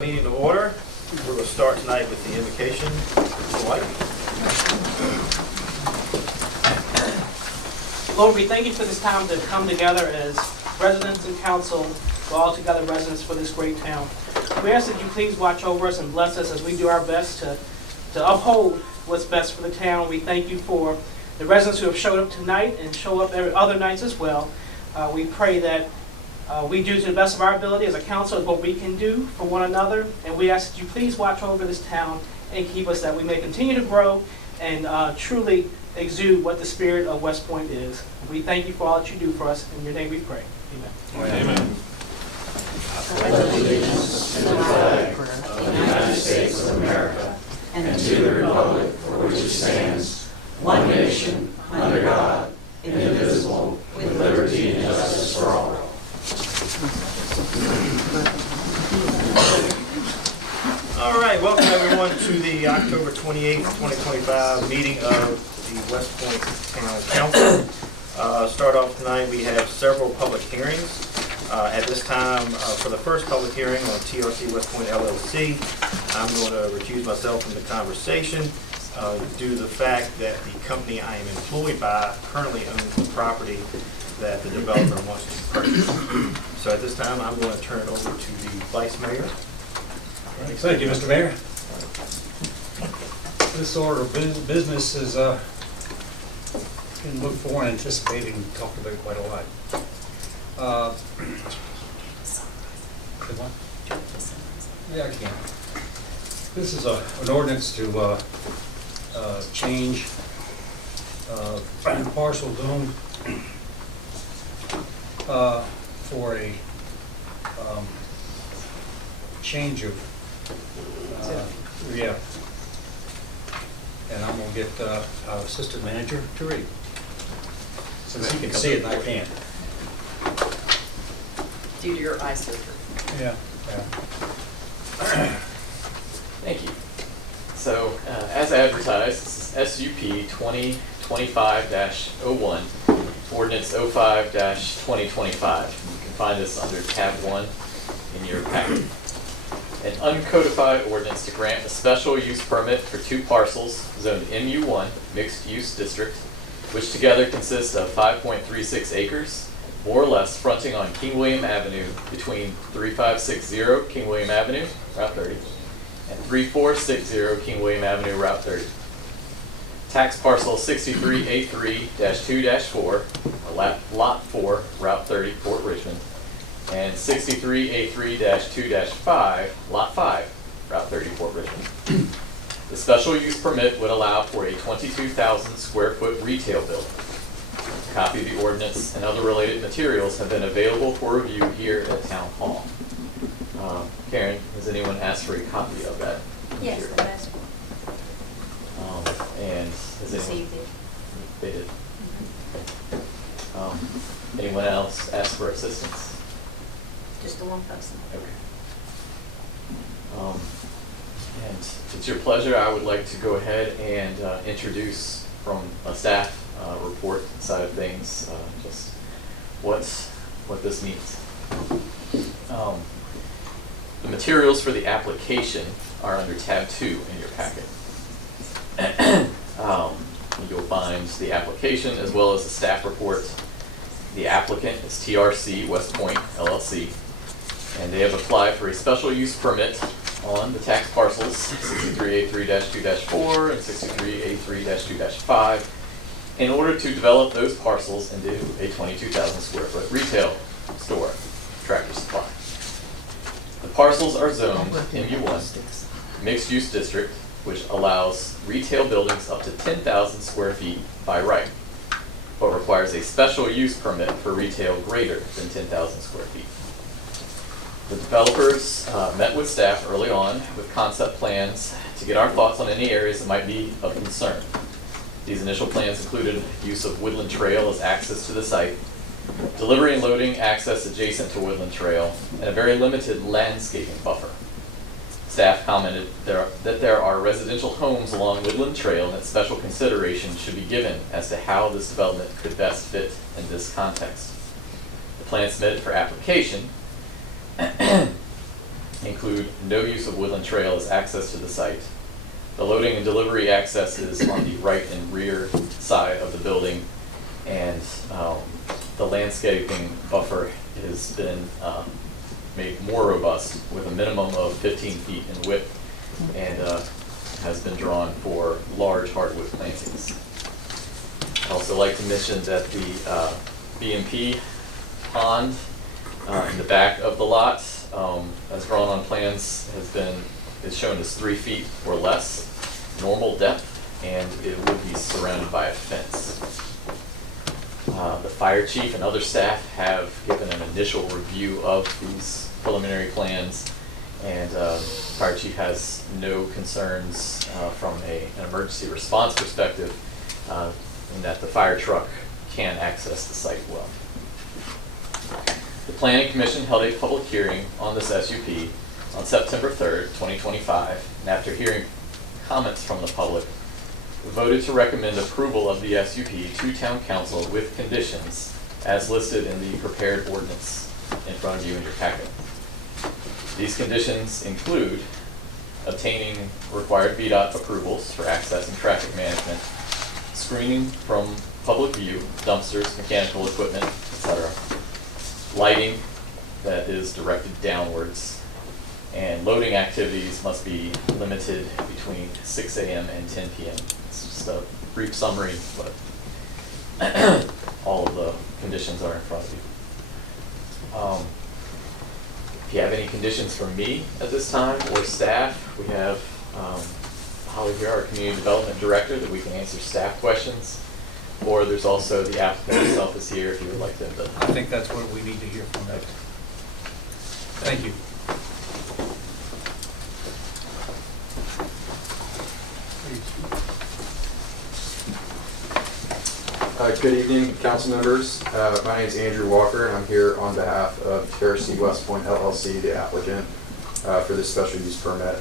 Meeting to order. We're going to start tonight with the invocation. White. Lord, we thank you for this time to come together as residents and council, we're all together residents for this great town. We ask that you please watch over us and bless us as we do our best to uphold what's best for the town. We thank you for the residents who have showed up tonight and show up every other nights as well. We pray that we do to the best of our ability as a council what we can do for one another, and we ask that you please watch over this town and keep us that we may continue to grow and truly exude what the spirit of West Point is. We thank you for all that you do for us. In your name we pray. Amen. Amen. I pledge allegiance to the flag of the United States of America and to the republic for which it stands, one nation, under God, indivisible, with liberty and justice for all. All right, welcome everyone to the October 28th, 2025 meeting of the West Point Town Council. Start off tonight, we have several public hearings. At this time, for the first public hearing on TRC West Point LLC, I'm going to recuse myself from the conversation due to the fact that the company I am employed by currently owns the property that the developer wants to purchase. So at this time, I'm going to turn it over to the Vice Mayor. Thank you, Mr. Mayor. This order of business is can look for and anticipate and talked about quite a lot. Yeah, I can. This is an ordinance to change parcel zone for a change of yeah. And I'm gonna get our assistant manager to read, since you can see it and I can't. Due to your eye surgery. Yeah. Thank you. So, as advertised, this is SUP 2025-01, Ordinance 05-2025. You can find this under tab 1 in your packet. An uncodified ordinance to grant a special use permit for two parcels zoned MU1 Mixed Use District, which together consist of 5.36 acres, more or less fronting on King William Avenue between 3560 King William Avenue, Route 30, and 3460 King William Avenue, Route 30. Tax parcel 63A3-2-4, Lot 4, Route 30, Fort Richmond, and 63A3-2-5, Lot 5, Route 30, Fort Richmond. The special use permit would allow for a 22,000 square foot retail building. A copy of the ordinance and other related materials have been available for review here at Town Hall. Karen, has anyone asked for a copy of that? Yes, material? the best one. And has anyone? Received it. They did. Anyone else ask for assistance? Just the one person. Okay. And if it's your pleasure, I would like to go ahead and introduce from a staff report side of things, just what this means. The materials for the application are under tab 2 in your packet. You'll find the application as well as the staff report. The applicant is TRC West Point LLC, and they have applied for a special use permit on the tax parcels 63A3-2-4 and 63A3-2-5 in order to develop those parcels into a 22,000 square foot retail store, Tractor Supply. The parcels are zoned MU1, Mixed Use District, which allows retail buildings up to 10,000 square feet by right, but requires a special use permit for retail greater than 10,000 square feet. The developers met with staff early on with concept plans to get our thoughts on any areas that might be of concern. These initial plans included use of Woodland Trail as access to the site, delivery and loading access adjacent to Woodland Trail, and a very limited landscaping buffer. Staff commented that there are residential homes along Woodland Trail and that special consideration should be given as to how this development could best fit in this context. The plan submitted for application include no use of Woodland Trail as access to the site. The loading and delivery access is on the right and rear side of the building, and the landscaping buffer has been made more robust with a minimum of 15 feet in width, and has been drawn for large hardwood plantings. I'd also like to mention that the BMP pond in the back of the lot, as drawn on plans, is shown as 3 feet or less normal depth, and it would be surrounded by a fence. The fire chief and other staff have given an initial review of these preliminary plans, and fire chief has no concerns from an emergency response perspective in that the fire truck can access the site well. The Planning Commission held a public hearing on this SUP on September 3rd, 2025, and after hearing comments from the public, voted to recommend approval of the SUP to Town Council with conditions as listed in the prepared ordinance in front of you in your packet. These conditions include obtaining required VDOT approvals for access and traffic management, screening from public view, dumpsters, mechanical equipment, etc., lighting that is directed downwards, and loading activities must be limited between 6 a.m. and 10 p.m. It's just a brief summary, but all of the conditions are in front of you. If you have any conditions from me at this time or staff, we have Holly here, our Community Development Director, that we can answer staff questions. Or there's also the applicant himself is here if you would like them to. I think that's what we need to hear from them. Thank you. Good evening, council members. My name is Andrew Walker, and I'm here on behalf of TRC West Point LLC, the applicant for this special use permit.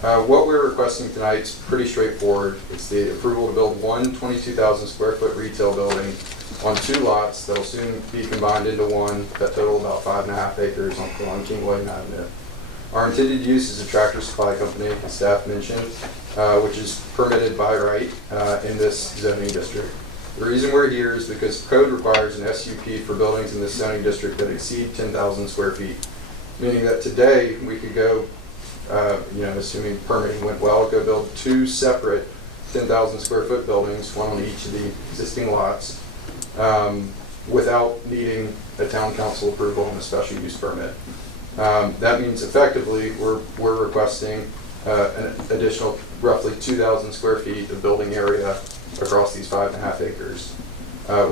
What we're requesting tonight is pretty straightforward. It's the approval to build one 22,000 square foot retail building on 2 lots that'll soon be combined into one that total about 5.5 acres on King William Avenue. Our intended use is a Tractor Supply Company, as staff mentioned, which is permitted by right in this zoning district. The reason we're here is because code requires an SUP for buildings in this zoning district that exceed 10,000 square feet, meaning that today we could go, assuming permitting went well, go build 2 separate 10,000 square foot buildings, one on each of the existing lots, without needing a town council approval and a special use permit. That means effectively we're requesting an additional roughly 2,000 square feet of building area across these 5.5 acres.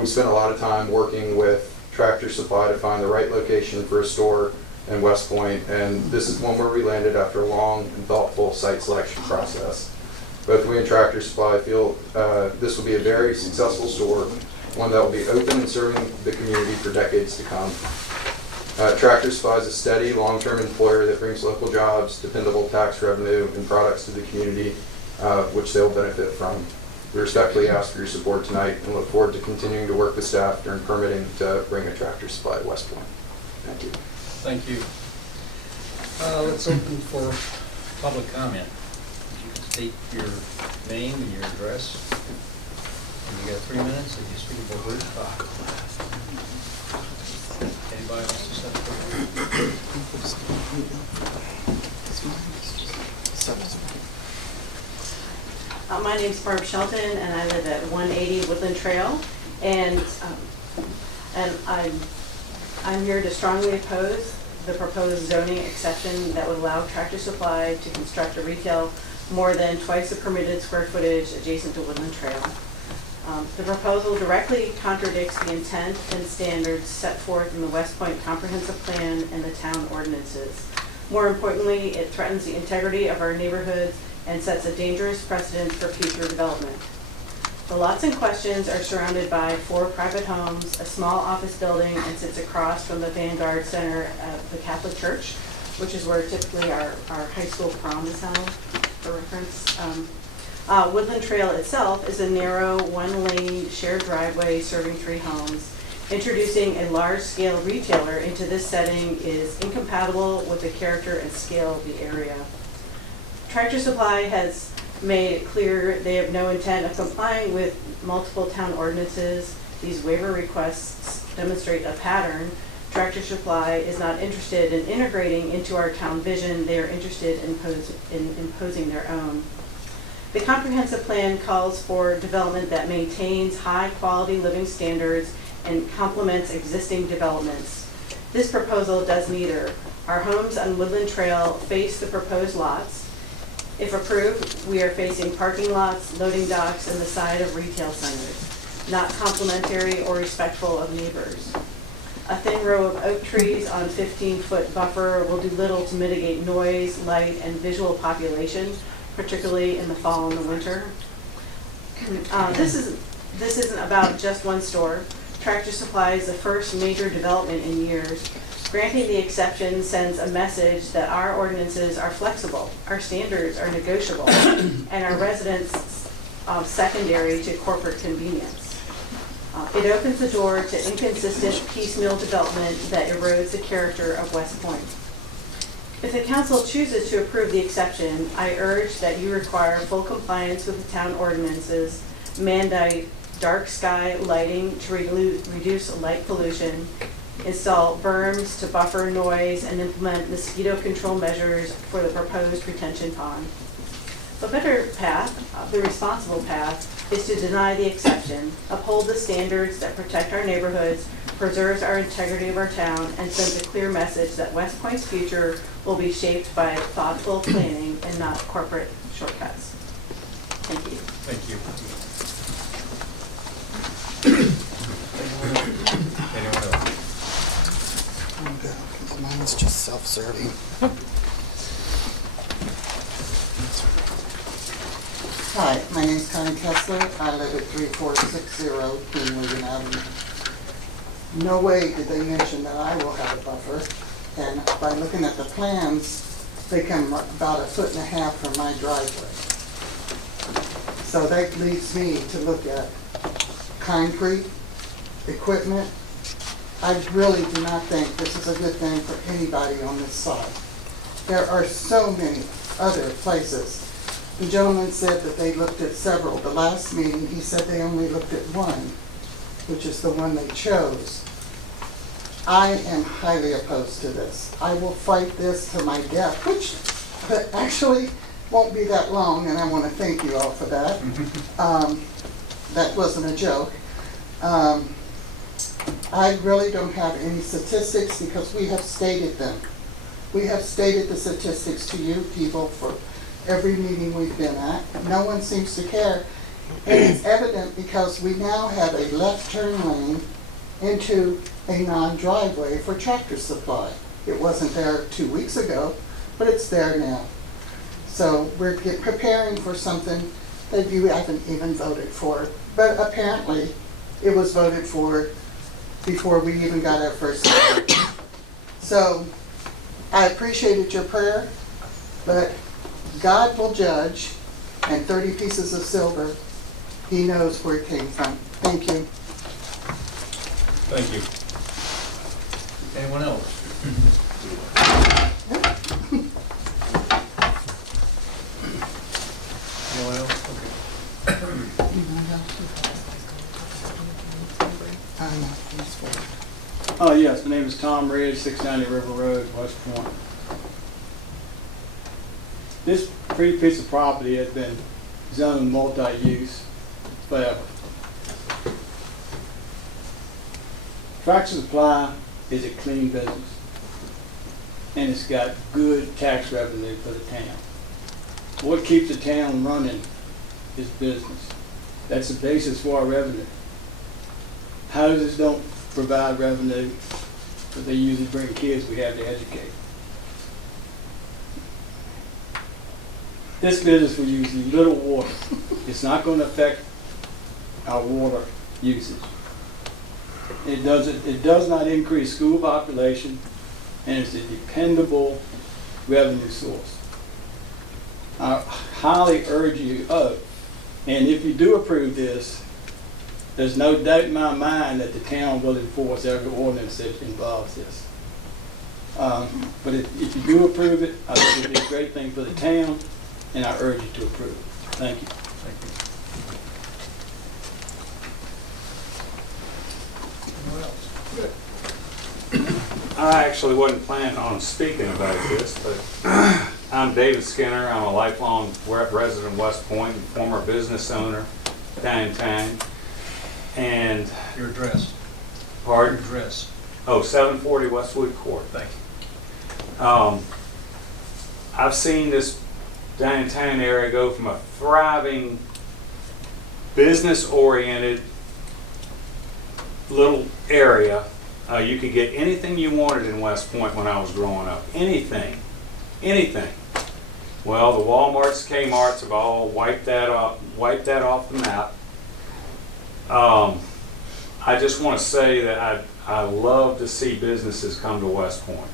We spent a lot of time working with Tractor Supply to find the right location for a store in West Point, and this is one where we landed after a long and thoughtful site selection process. Both we and Tractor Supply feel this will be a very successful store, one that will be open and serving the community for decades to come. Tractor Supply is a steady, long-term employer that brings local jobs, dependable tax revenue, and products to the community, which they'll benefit from. We respectfully ask for your support tonight and look forward to continuing to work with staff during permitting to bring a Tractor Supply to West Point. Thank you. Thank you. Let's open for public comment. You can state your name and your address. And you got 3 minutes if you speak about word. Anybody else to say? My name's Barb Shelton, and I live at 180 Woodland Trail, and I'm here to strongly oppose the proposed zoning exception that would allow Tractor Supply to construct a retail more than twice the permitted square footage adjacent to Woodland Trail. The proposal directly contradicts the intent and standards set forth in the West Point Comprehensive Plan and the town ordinances. More importantly, it threatens the integrity of our neighborhoods and sets a dangerous precedent for future development. The lots in questions are surrounded by 4 private homes, a small office building, and sits across from the Vanguard Center of the Catholic Church, which is where typically our high school prom is held, for reference. Woodland Trail itself is a narrow 1-lane shared driveway serving 3 homes. Introducing a large-scale retailer into this setting is incompatible with the character and scale of the area. Tractor Supply has made it clear they have no intent of complying with multiple town ordinances. These waiver requests demonstrate a pattern. Tractor Supply is not interested in integrating into our town vision. They are interested in imposing their own. The comprehensive plan calls for development that maintains high-quality living standards and complements existing developments. This proposal does neither. Our homes on Woodland Trail face the proposed lots. If approved, we are facing parking lots, loading docks, and the side of retail centers, not complementary or respectful of neighbors. A thin row of oak trees on 15-foot buffer will do little to mitigate noise, light, and visual population, particularly in the fall and the winter. This isn't about just one store. Tractor Supply is the first major development in years. Granting the exception sends a message that our ordinances are flexible, our standards are negotiable, and our residents secondary to corporate convenience. It opens the door to inconsistent piecemeal development that erodes the character of West Point. If the council chooses to approve the exception, I urge that you require full compliance with the town ordinances, mandate dark sky lighting to reduce light pollution, install berms to buffer noise, and implement mosquito control measures for the proposed retention pond. The better path, the responsible path, is to deny the exception, uphold the standards that protect our neighborhoods, preserves our integrity of our town, and sends a clear message that West Point's future will be shaped by thoughtful planning and not corporate shortcuts. Thank you. Thank you. Anyone else? I'm good, 'cause mine's just self-serving. Hi, my name's Connie Kessler. I live at 3460 Queen William Avenue. No way did they mention that I will have a buffer, and by looking at the plans, they come about 1.5 feet from my driveway. So that leads me to look at concrete, equipment. I really do not think this is a good thing for anybody on this side. There are so many other places. The gentleman said that they looked at several. The last meeting, he said they only looked at one, which is the one they chose. I am highly opposed to this. I will fight this to my death, which actually won't be that long, and I want to thank you all for that. That wasn't a joke. I really don't have any statistics because we have stated them. We have stated the statistics to you people for every meeting we've been at. No one seems to care. And it's evident because we now have a left turn lane into a non-driveway for Tractor Supply. It wasn't there 2 weeks ago, but it's there now. So we're preparing for something that you haven't even voted for. But apparently it was voted for before we even got our first vote. So I appreciated your prayer, but God will judge, and 30 pieces of silver, he knows where it came from. Thank you. Thank you. Anyone else? Anyone else? Oh, yes, my name is Tom Ridge, 690 River Road, West Point. This pretty piece of property has been zoned multi-use forever. Tractor Supply is a clean business, and it's got good tax revenue for the town. What keeps the town running is business. That's the basis for our revenue. Houses don't provide revenue, but they usually bring kids we have to educate. This business will use little water. It's not going to affect our water usage. It does not increase school population, and it's a dependable revenue source. I highly urge you, and if you do approve this, There's no doubt in my mind that the town will enforce every ordinance that involves this. But if you do approve it, I think it'll be a great thing for the town, and I urge you to approve it. Thank you. Thank you. Anyone else? Good. I actually wasn't planning on speaking about this, but I'm David Skinner. I'm a lifelong resident of West Point and former business owner downtown. And, Your address. pardon? Your address. Oh, 740 Westwood Court. Thank you. I've seen this downtown area go from a thriving, business-oriented little area. You could get anything you wanted in West Point when I was growing up. Anything. Anything. Well, the Walmarts, Kmarts have all wiped that off the map. I just want to say that I love to see businesses come to West Point,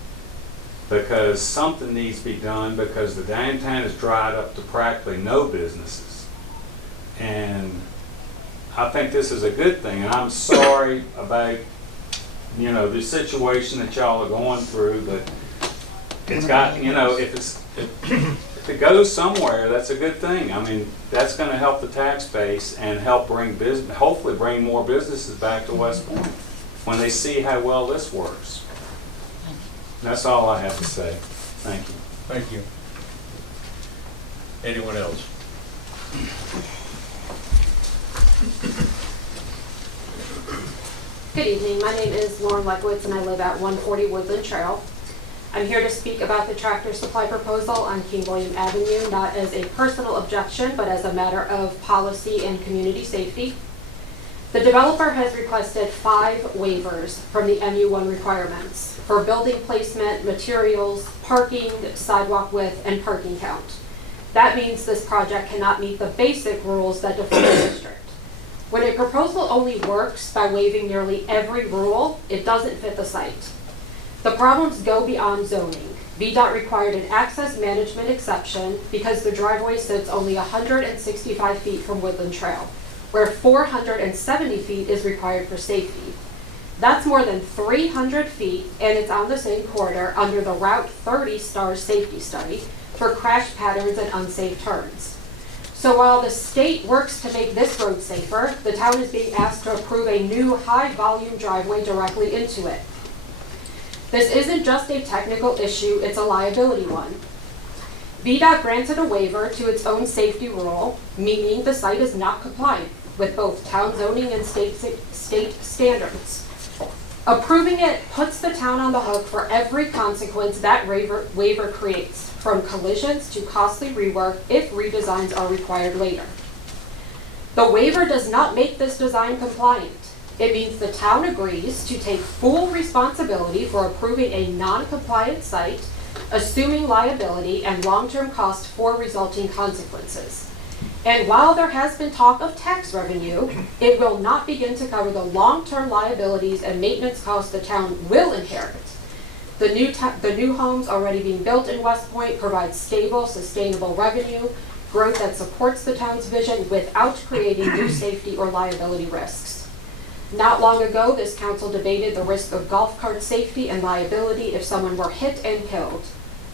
because something needs to be done, because the downtown has dried up to practically no businesses. And I think this is a good thing, and I'm sorry about, you know, the situation that y'all are going through, but it's got, you know, if it goes somewhere, that's a good thing. I mean, that's going to help the tax base and help bring business, hopefully bring more businesses back to West Point when they see how well this works. That's all I have to say. Thank you. Thank you. Anyone else? Good evening. My name is Lauren Lekowitz, and I live at 140 Woodland Trail. I'm here to speak about the Tractor Supply proposal on King William Avenue, not as a personal objection, but as a matter of policy and community safety. The developer has requested 5 waivers from the MU1 requirements for building placement, materials, parking, sidewalk width, and parking count. That means this project cannot meet the basic rules that define the district. When a proposal only works by waiving nearly every rule, it doesn't fit the site. The problems go beyond zoning. VDOT required an access management exception because the driveway sits only 165 feet from Woodland Trail, where 470 feet is required for safety. That's more than 300 feet, and it's on the same corridor under the Route 30 STAR safety study for crash patterns and unsafe turns. So while the state works to make this road safer, the town is being asked to approve a new high-volume driveway directly into it. This isn't just a technical issue, it's a liability one. VDOT granted a waiver to its own safety rule, meaning the site is not compliant with both town zoning and state standards. Approving it puts the town on the hook for every consequence that waiver creates, from collisions to costly rework if redesigns are required later. The waiver does not make this design compliant. It means the town agrees to take full responsibility for approving a non-compliant site, assuming liability and long-term cost for resulting consequences. And while there has been talk of tax revenue, it will not begin to cover the long-term liabilities and maintenance costs the town will inherit. The new homes already being built in West Point provide stable, sustainable revenue, growth that supports the town's vision without creating new safety or liability risks. Not long ago, this council debated the risk of golf cart safety and liability if someone were hit and killed.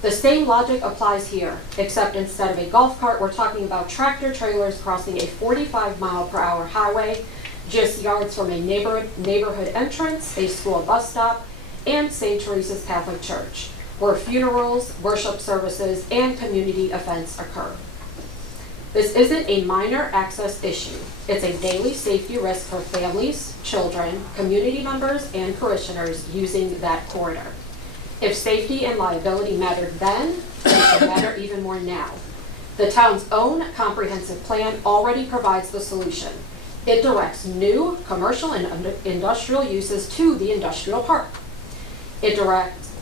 The same logic applies here, except instead of a golf cart, we're talking about tractor trailers crossing a 45-mile-per-hour highway, just yards from a neighborhood entrance, a school bus stop, and St. Teresa's Catholic Church, where funerals, worship services, and community events occur. This isn't a minor access issue. It's a daily safety risk for families, children, community members, and parishioners using that corridor. If safety and liability mattered then, it should matter even more now. The town's own comprehensive plan already provides the solution. It directs new commercial and industrial uses to the industrial park. It directs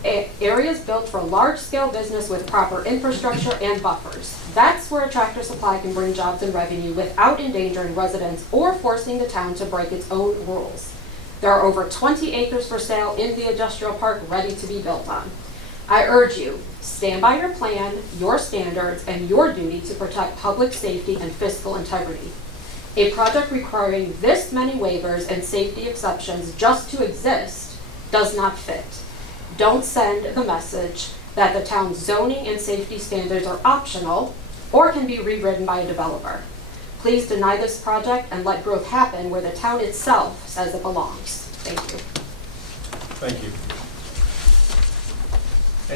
areas built for large-scale business with proper infrastructure and buffers. That's where Tractor Supply can bring jobs and revenue without endangering residents or forcing the town to break its own rules. There are over 20 acres for sale in the industrial park ready to be built on. I urge you, stand by your plan, your standards, and your duty to protect public safety and fiscal integrity. A project requiring this many waivers and safety exceptions just to exist does not fit. Don't send the message that the town's zoning and safety standards are optional or can be rewritten by a developer. Please deny this project and let growth happen where the town itself says it belongs. Thank you. Thank you.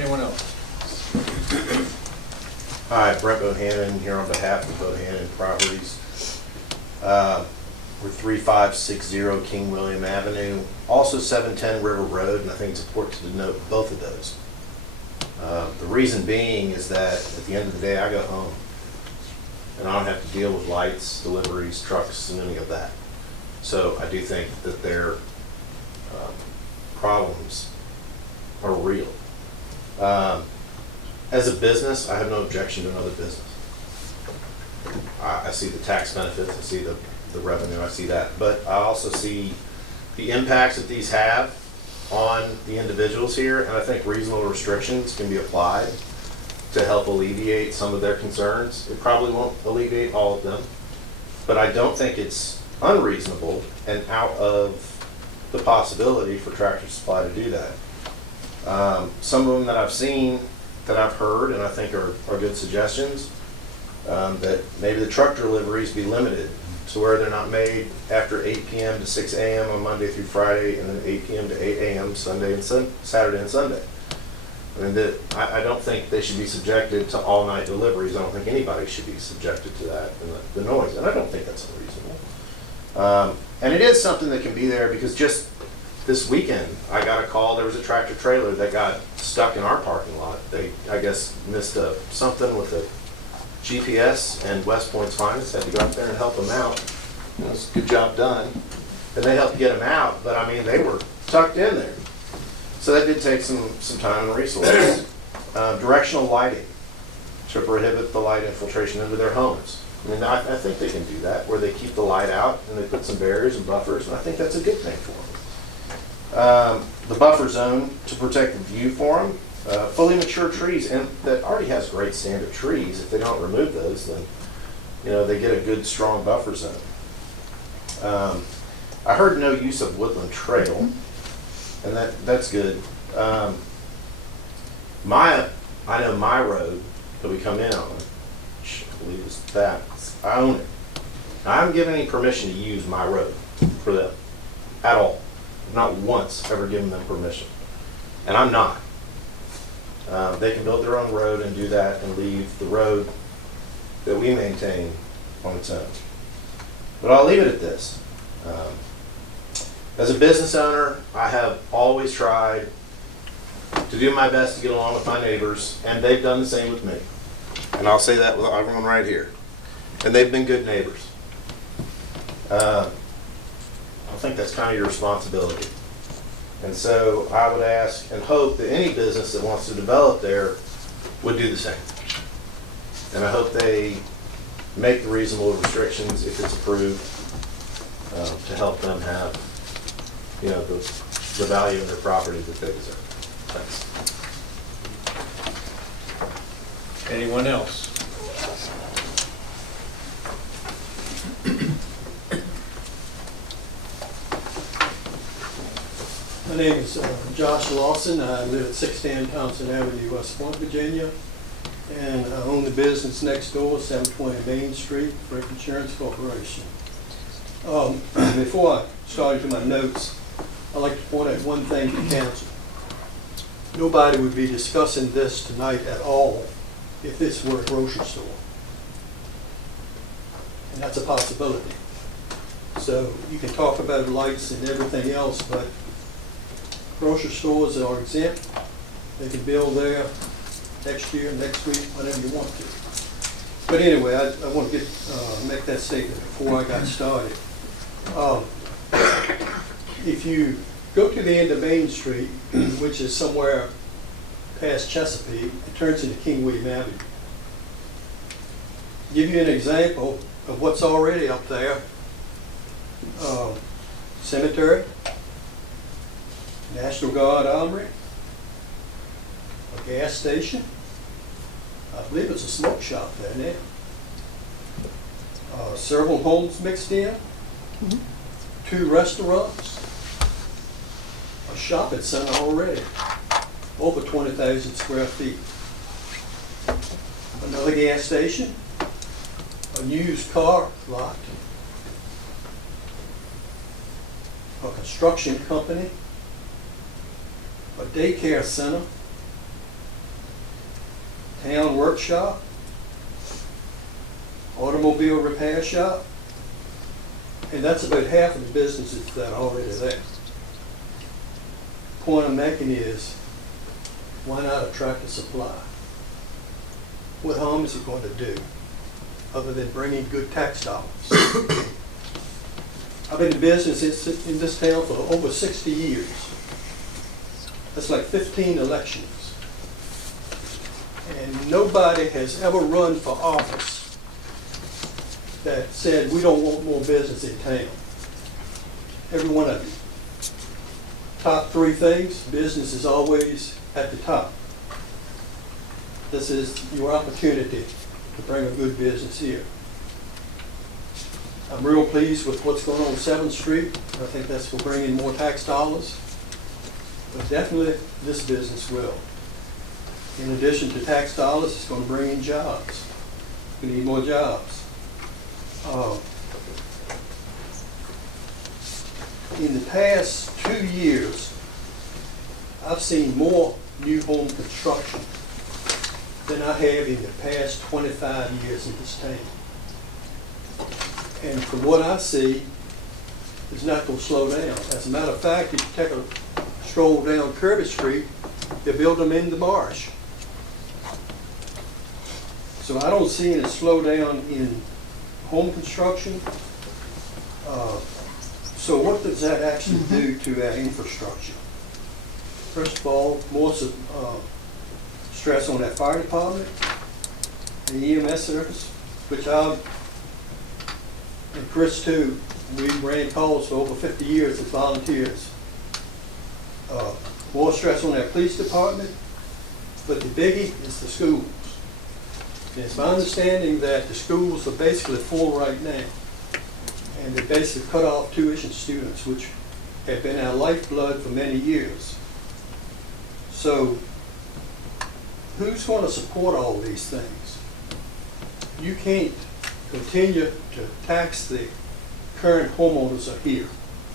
Anyone else? Hi, Brett Bohannon here on behalf of Bohannon Properties. We're 3560 King William Avenue, also 710 River Road, and I think it's important to denote both of those. The reason being is that at the end of the day, I go home, and I don't have to deal with lights, deliveries, trucks, and any of that. So I do think that their problems are real. As a business, I have no objection to another business. I see the tax benefits, I see the revenue, I see that. But I also see the impacts that these have on the individuals here, and I think reasonable restrictions can be applied to help alleviate some of their concerns. It probably won't alleviate all of them, but I don't think it's unreasonable and out of the possibility for Tractor Supply to do that. Some of them that I've seen, that I've heard, and I think are good suggestions, that maybe the truck deliveries be limited to where they're not made after 8 p.m. to 6 a.m. on Monday through Friday, and then 8 p.m. to 8 a.m. Sunday and Saturday and Sunday. I mean, I don't think they should be subjected to all-night deliveries. I don't think anybody should be subjected to that and the noise, and I don't think that's unreasonable. And it is something that can be there because just this weekend, I got a call, there was a tractor trailer that got stuck in our parking lot. They, I guess, missed something with the GPS, and West Point's Finest had to go out there and help them out. It was a good job done. And they helped get them out, but I mean, they were tucked in there. So that did take some time and resources. Directional lighting to prohibit the light infiltration into their homes. I mean, I think they can do that, where they keep the light out and they put some barriers and buffers, and I think that's a good thing for them. The buffer zone to protect the view for them. Fully mature trees, and that already has great stand of trees. If they don't remove those, then they get a good strong buffer zone. I heard no use of woodland trail, and that's good. I know my road that we come in on, which I believe is that, I own it. I haven't given any permission to use my road for them at all. Not once ever given them permission, and I'm not. They can build their own road and do that and leave the road that we maintain on its own. But I'll leave it at this. As a business owner, I have always tried to do my best to get along with my neighbors, and they've done the same with me. And I'll say that with everyone right here. And they've been good neighbors. I think that's kind of your responsibility. And so I would ask and hope that any business that wants to develop there would do the same. And I hope they make the reasonable restrictions if it's approved to help them have, the value of their property that they deserve. Thanks. Anyone else? My name is Josh Lawson. I live at 610 Thompson Avenue, West Point, Virginia. And I own the business next door, 720 Main Street, Frick Insurance Corporation. Before I start into my notes, I'd like to point out one thing to council. Nobody would be discussing this tonight at all if this were a grocery store. And that's a possibility. So you can talk about lights and everything else, but grocery stores are exempt. They can build there next year, next week, whenever you want to. But anyway, I want to make that statement before I got started. If you go to the end of Main Street, which is somewhere past Chesapeake, it turns into King William Avenue. Give you an example of what's already up there. Cemetery, National Guard Armory, a gas station. I believe it's a smoke shop there now. several homes mixed in, 2 restaurants, a shopping center already, over 20,000 square feet. Another gas station, a used car lot, a construction company, a daycare center, town workshop, automobile repair shop, and that's about half of the businesses that are already there. Point I'm making is, why not a Tractor Supply? What harm is it going to do, other than bringing good tax dollars? I've been in business in this town for over 60 years. That's like 15 elections. And nobody has ever run for office that said, we don't want more business in town. Every one of you. Top 3 things, business is always at the top. This is your opportunity to bring a good business here. I'm real pleased with what's going on 7th Street. I think that's will bring in more tax dollars. But definitely this business will. In addition to tax dollars, it's going to bring in jobs. We need more jobs. In the past 2 years, I've seen more new home construction than I have in the past 25 years in this town. And from what I see, it's not going to slow down. As a matter of fact, if you take a stroll down Kirby Street, they build them in the marsh. So I don't see any slowdown in home construction. So what does that actually do to our infrastructure? First of all, more stress on that fire department, the EMS service, which and Chris too, we ran calls for over 50 years as volunteers. More stress on that police department, but the biggie is the schools. And it's my understanding that the schools are basically full right now. And they basically cut off tuition students, which have been our lifeblood for many years. So who's going to support all these things? You can't continue to tax the current homeowners that are here,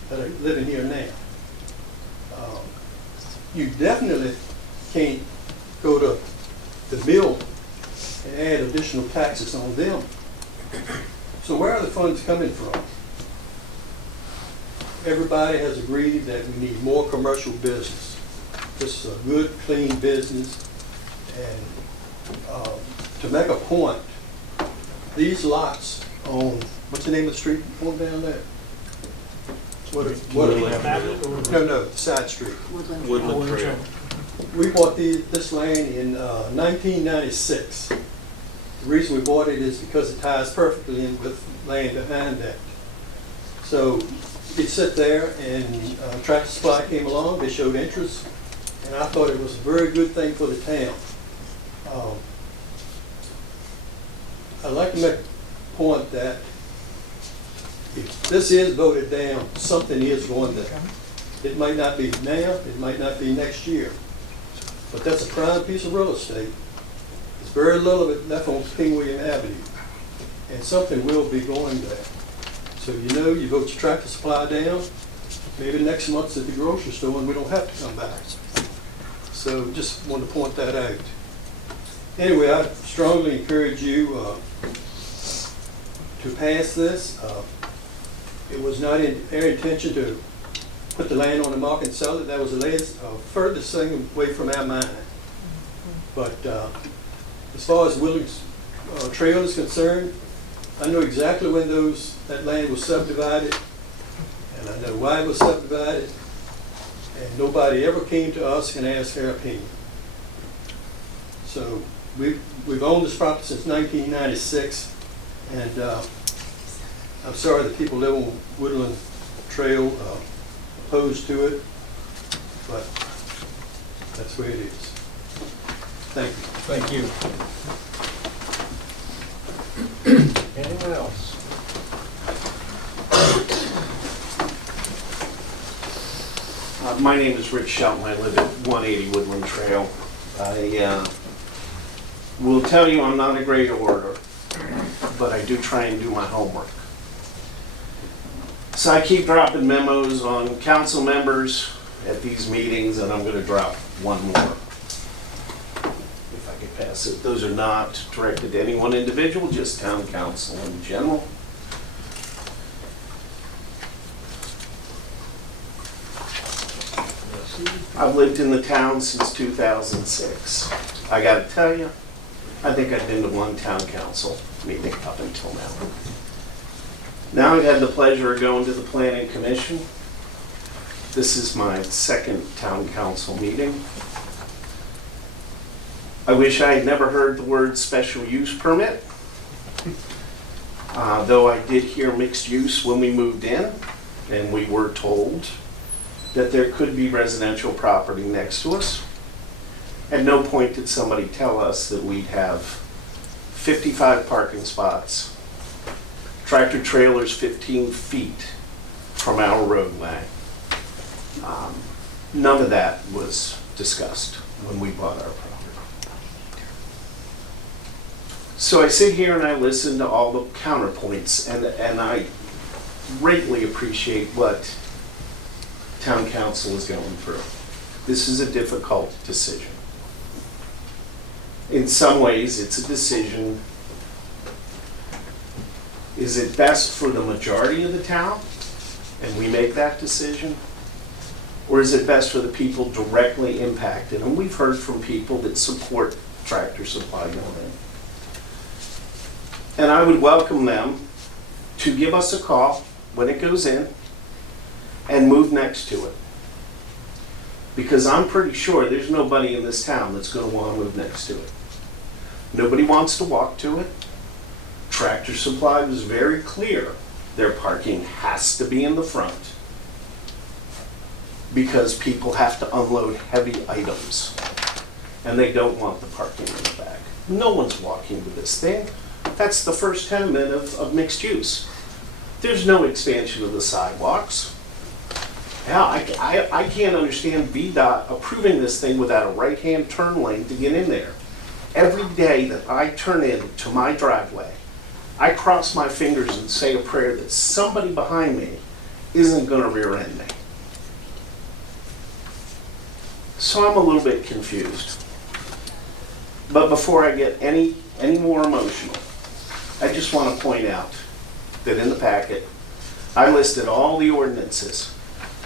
that are living here now. You definitely can't go to the mill and add additional taxes on them. So where are the funds coming from? Everybody has agreed that we need more commercial business. This is a good, clean business. And to make a point, these lots on, what's the name of the street going down there? No, side street. Woodland Trail. We bought this land in 1996. The reason we bought it is because it ties perfectly in with land behind that. So it sat there, and Tractor Supply came along, they showed interest, and I thought it was a very good thing for the town. I'd like to make a point that if this is voted down, something is going there. It might not be now, it might not be next year, but that's a prime piece of real estate. There's very little of it left on King William Avenue, and something will be going there. So you know, you vote your Tractor Supply down, maybe next month's at the grocery store and we don't have to come back. So just wanted to point that out. Anyway, I strongly encourage you to pass this. It was not in their intention to put the land on the market and sell it. That was the furthest thing away from our mind. But as far as Woodland Trail is concerned, I know exactly when that land was subdivided, and I know why it was subdivided, and nobody ever came to us and asked our opinion. So we've owned this property since 1996, and I'm sorry that people live on Woodland Trail opposed to it, but that's the way it is. Thank you. Thank you. Anyone else? My name is Rich Shelton. I live at 180 Woodland Trail. I will tell you I'm not a great orator, but I do try and do my homework. So I keep dropping memos on council members at these meetings, and I'm going to drop one more. If I could pass it. Those are not directed to any one individual, just town council in general. I've lived in the town since 2006. I gotta tell you, I think I've been to one town council meeting up until now. Now I've had the pleasure of going to the planning commission. This is my second town council meeting. I wish I had never heard the word special use permit, though I did hear mixed use when we moved in, and we were told that there could be residential property next to us. At no point did somebody tell us that we'd have 55 parking spots, tractor trailers 15 feet from our roadway. None of that was discussed when we bought our property. So I sit here and I listen to all the counterpoints, and I greatly appreciate what town council is going through. This is a difficult decision. In some ways, it's a decision, is it best for the majority of the town, and we make that decision? Or is it best for the people directly impacted? And we've heard from people that support Tractor Supply going in. And I would welcome them to give us a call when it goes in and move next to it. Because I'm pretty sure there's nobody in this town that's going to want to move next to it. Nobody wants to walk to it. Tractor Supply was very clear their parking has to be in the front because people have to unload heavy items and they don't want the parking in the back. No one's walking to this thing. That's the first tenement of mixed use. There's no expansion of the sidewalks. Yeah, I can't understand VDOT approving this thing without a right-hand turn lane to get in there. Every day that I turn into my driveway, I cross my fingers and say a prayer that somebody behind me isn't going to rear end me. So I'm a little bit confused. But before I get any more emotional, I just want to point out that in the packet, I listed all the ordinances,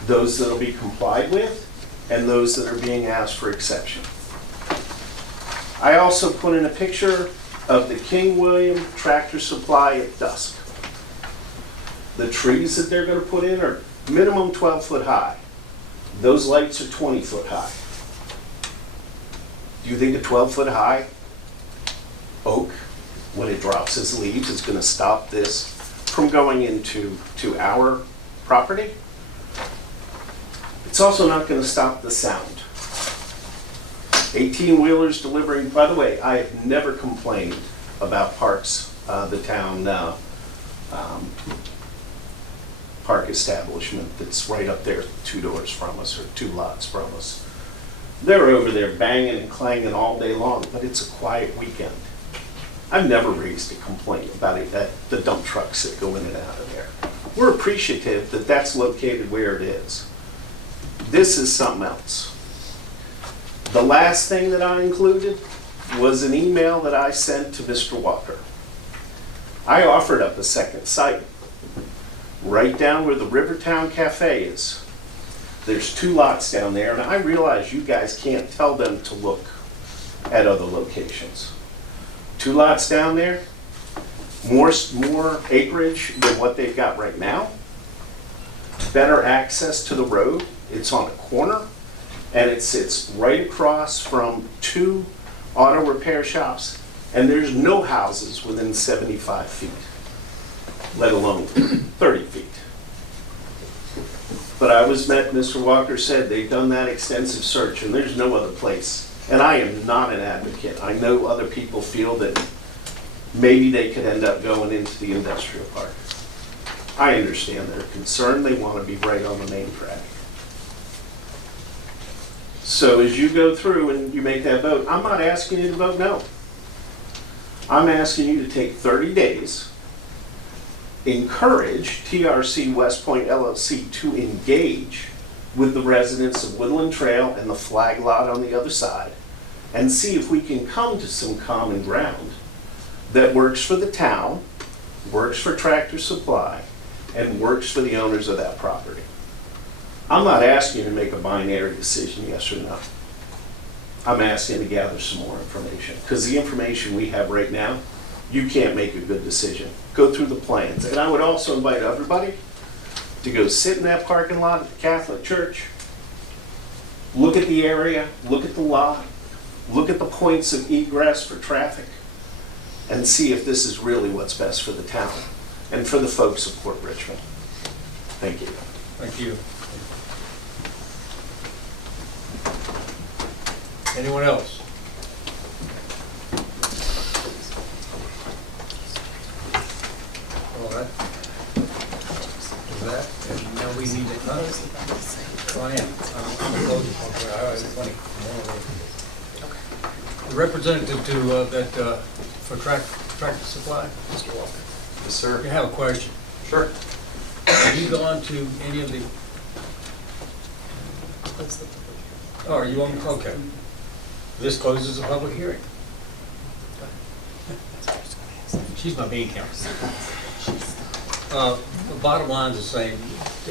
those that will be complied with and those that are being asked for exception. I also put in a picture of the King William Tractor Supply at dusk. The trees that they're going to put in are minimum 12 foot high. Those lights are 20 foot high. Do you think a 12 foot high oak, when it drops its leaves, is going to stop this from going into our property? It's also not going to stop the sound. 18-wheelers delivering, by the way, I have never complained about parks, the town park establishment that's right up there 2 doors from us or 2 lots from us. They're over there banging and clanging all day long, but it's a quiet weekend. I've never raised a complaint about it, that the dump trucks that go in and out of there. We're appreciative that that's located where it is. This is something else. The last thing that I included was an email that I sent to Mr. Walker. I offered up a second site right down where the Rivertown Cafe is. There's 2 lots down there, and I realize you guys can't tell them to look at other locations. 2 lots down there, more acreage than what they've got right now, better access to the road. It's on a corner, and it sits right across from 2 auto repair shops, and there's no houses within 75 feet, let alone 30 feet. But I was met, Mr. Walker said they've done that extensive search and there's no other place. And I am not an advocate. I know other people feel that maybe they could end up going into the industrial park. I understand their concern. They want to be right on the main track. So as you go through and you make that vote, I'm not asking you to vote no. I'm asking you to take 30 days, encourage TRC West Point LLC to engage with the residents of Woodland Trail and the flag lot on the other side, and see if we can come to some common ground that works for the town, works for Tractor Supply, and works for the owners of that property. I'm not asking you to make a binary decision, yes or no. I'm asking you to gather some more information, because the information we have right now, you can't make a good decision. Go through the plans. And I would also invite everybody to go sit in that parking lot at the Catholic Church, look at the area, look at the lot, look at the points of egress for traffic, and see if this is really what's best for the town and for the folks of Port Richmond. Thank you. Thank you. Anyone else? All right. With that, and now we need to, Ryan, I'm gonna close it. Okay, all right, funny. The representative to, that, for Tractor Supply, Mr. Walker. Yes, sir. I have a question. Sure. Have you gone to any of the? Oh, are you on, okay. This closes the public hearing. She's my bean counter. The bottom line is the same.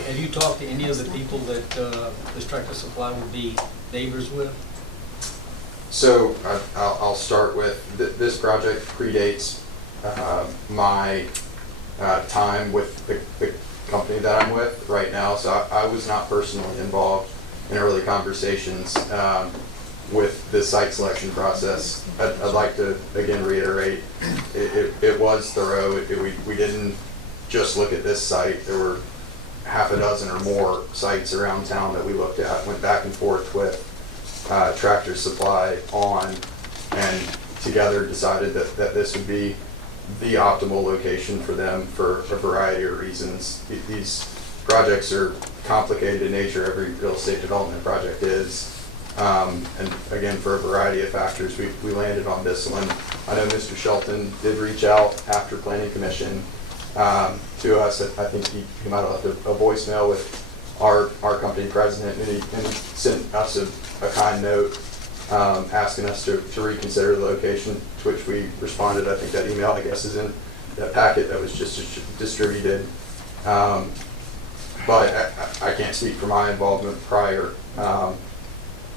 Have you talked to any of the people that this Tractor Supply would be neighbors with? So I'll start with, this project predates my time with the company that I'm with right now. So I was not personally involved in early conversations with the site selection process. I'd like to again reiterate, it was thorough. We didn't just look at this site. There were half a dozen or more sites around town that we looked at, went back and forth with Tractor Supply on, and together decided that this would be the optimal location for them for a variety of reasons. These projects are complicated in nature. Every real estate development project is. And again, for a variety of factors, we landed on this one. I know Mr. Shelton did reach out after Planning Commission to us. I think he might have left a voicemail with our company president, and he sent us a kind note asking us to reconsider the location, to which we responded. I think that email, I guess, is in that packet that was just distributed. But I can't speak for my involvement prior.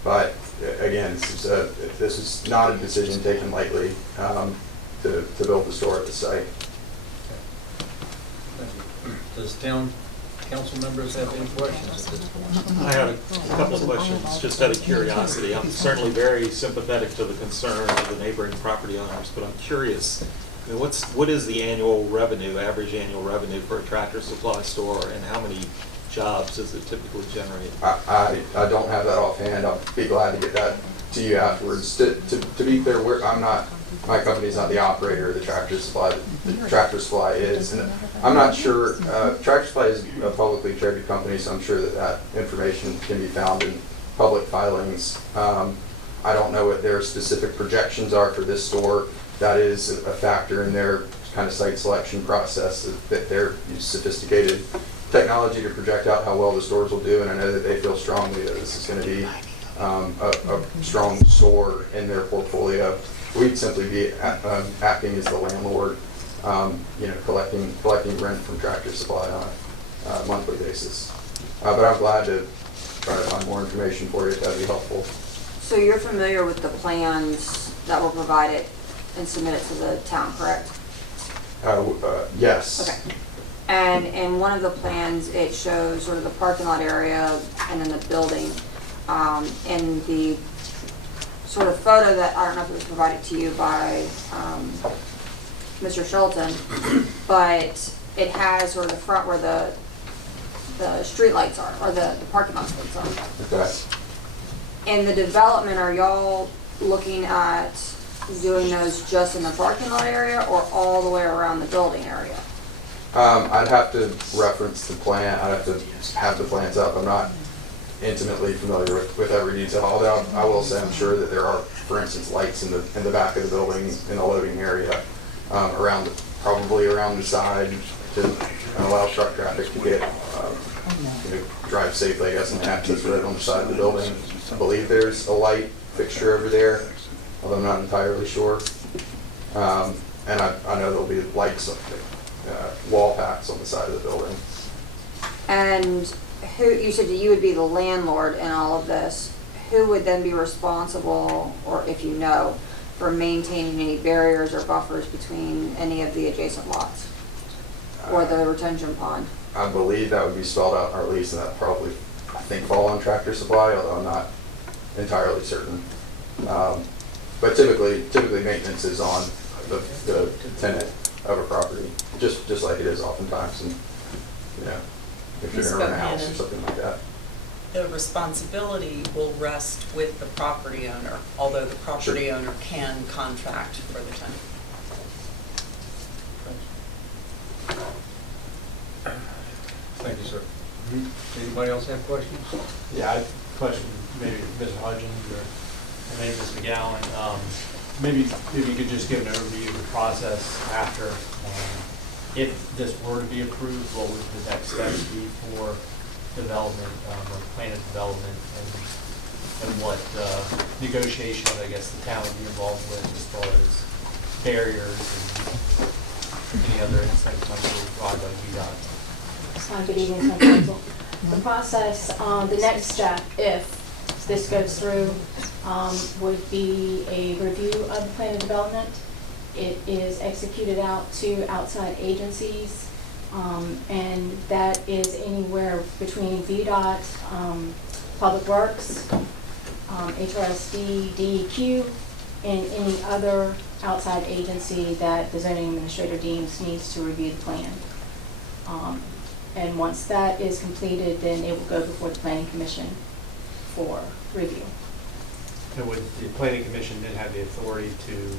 But again, this is not a decision taken lightly to build the store at the site. Does town council members have any questions at this point? I had a couple of questions, just out of curiosity. I'm certainly very sympathetic to the concern of the neighboring property owners, but I'm curious, I mean, what is the annual revenue, average annual revenue for a Tractor Supply store, and how many jobs does it typically generate? I don't have that offhand. I'll be glad to get that to you afterwards. To be clear, my company's not the operator of the Tractor Supply. The Tractor Supply is, and I'm not sure. Tractor Supply is a publicly traded company, so I'm sure that information can be found in public filings. I don't know what their specific projections are for this store. That is a factor in their kind of site selection process, that they're sophisticated technology to project out how well the stores will do, and I know that they feel strongly that this is going to be a strong store in their portfolio. We'd simply be acting as the landlord, collecting rent from Tractor Supply on a monthly basis. But I'm glad to try to find more information for you if that'd be helpful. So you're familiar with the plans that were provided and submitted to the town, correct? Yes. Okay. And in one of the plans, it shows sort of the parking lot area and then the building. In the sort of photo that, I don't know if it was provided to you by Mr. Shelton, but it has sort of the front where the street lights are, or the parking lot lights are. Okay. In the development, are y'all looking at doing those just in the parking lot area or all the way around the building area? I'd have to reference the plan. I'd have to have the plans up. I'm not intimately familiar with every detail, although I will say I'm sure that there are, for instance, lights in the back of the building in the loading area, probably around the side to allow truck traffic to get, drive safely, I guess, and access right on the side of the building. I believe there's a light fixture over there, although I'm not entirely sure. And I know there'll be lights, wall packs on the side of the building. And who, you said that you would be the landlord in all of this, who would then be responsible, or if you know, for maintaining any barriers or buffers between any of the adjacent lots? Or the retention pond? I believe that would be spelled out in our lease, and that probably, I think, fall on Tractor Supply, although I'm not entirely certain. But typically maintenance is on the tenant of a property, just like it is oftentimes, and, if you're gonna rent a house or something like that. The responsibility will rest with the property owner, although the property owner can contract for the tenant. Thank you, sir. Anybody else have questions? Yeah, I have a question, maybe Mr. Hudgens or maybe Ms. McGowan. Maybe if you could just give an overview of the process after, if this were to be approved, what would the next steps be for development, or planned development, and what negotiations, I guess, the town would be involved with as far as barriers and any other insights might be brought by VDOT. Good evening, Council. The process, the next step, if this goes through, would be a review of the plan of development. It is executed out to outside agencies, and that is anywhere between VDOT, Public Works, HRSD, DEQ, and any other outside agency that the zoning administrator deems needs to review the plan. And once that is completed, then it will go before the Planning Commission for review. And would the planning commission then have the authority to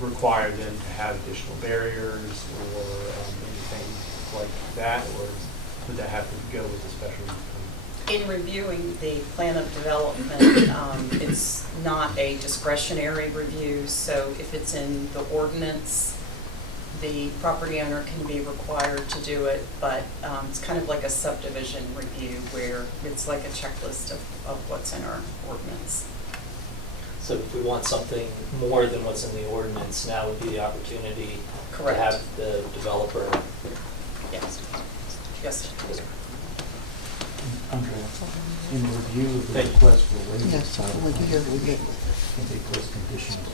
require them to have additional barriers or anything like that, or would that have to go with the special use permit? In reviewing the plan of development, it's not a discretionary review, so if it's in the ordinance, the property owner can be required to do it, but it's kind of like a subdivision review where it's like a checklist of what's in our ordinance. So if we want something more than what's in the ordinance, now would be the opportunity Correct. to have the developer. Yes. Yes. In review of the request for waivers, can they place conditions on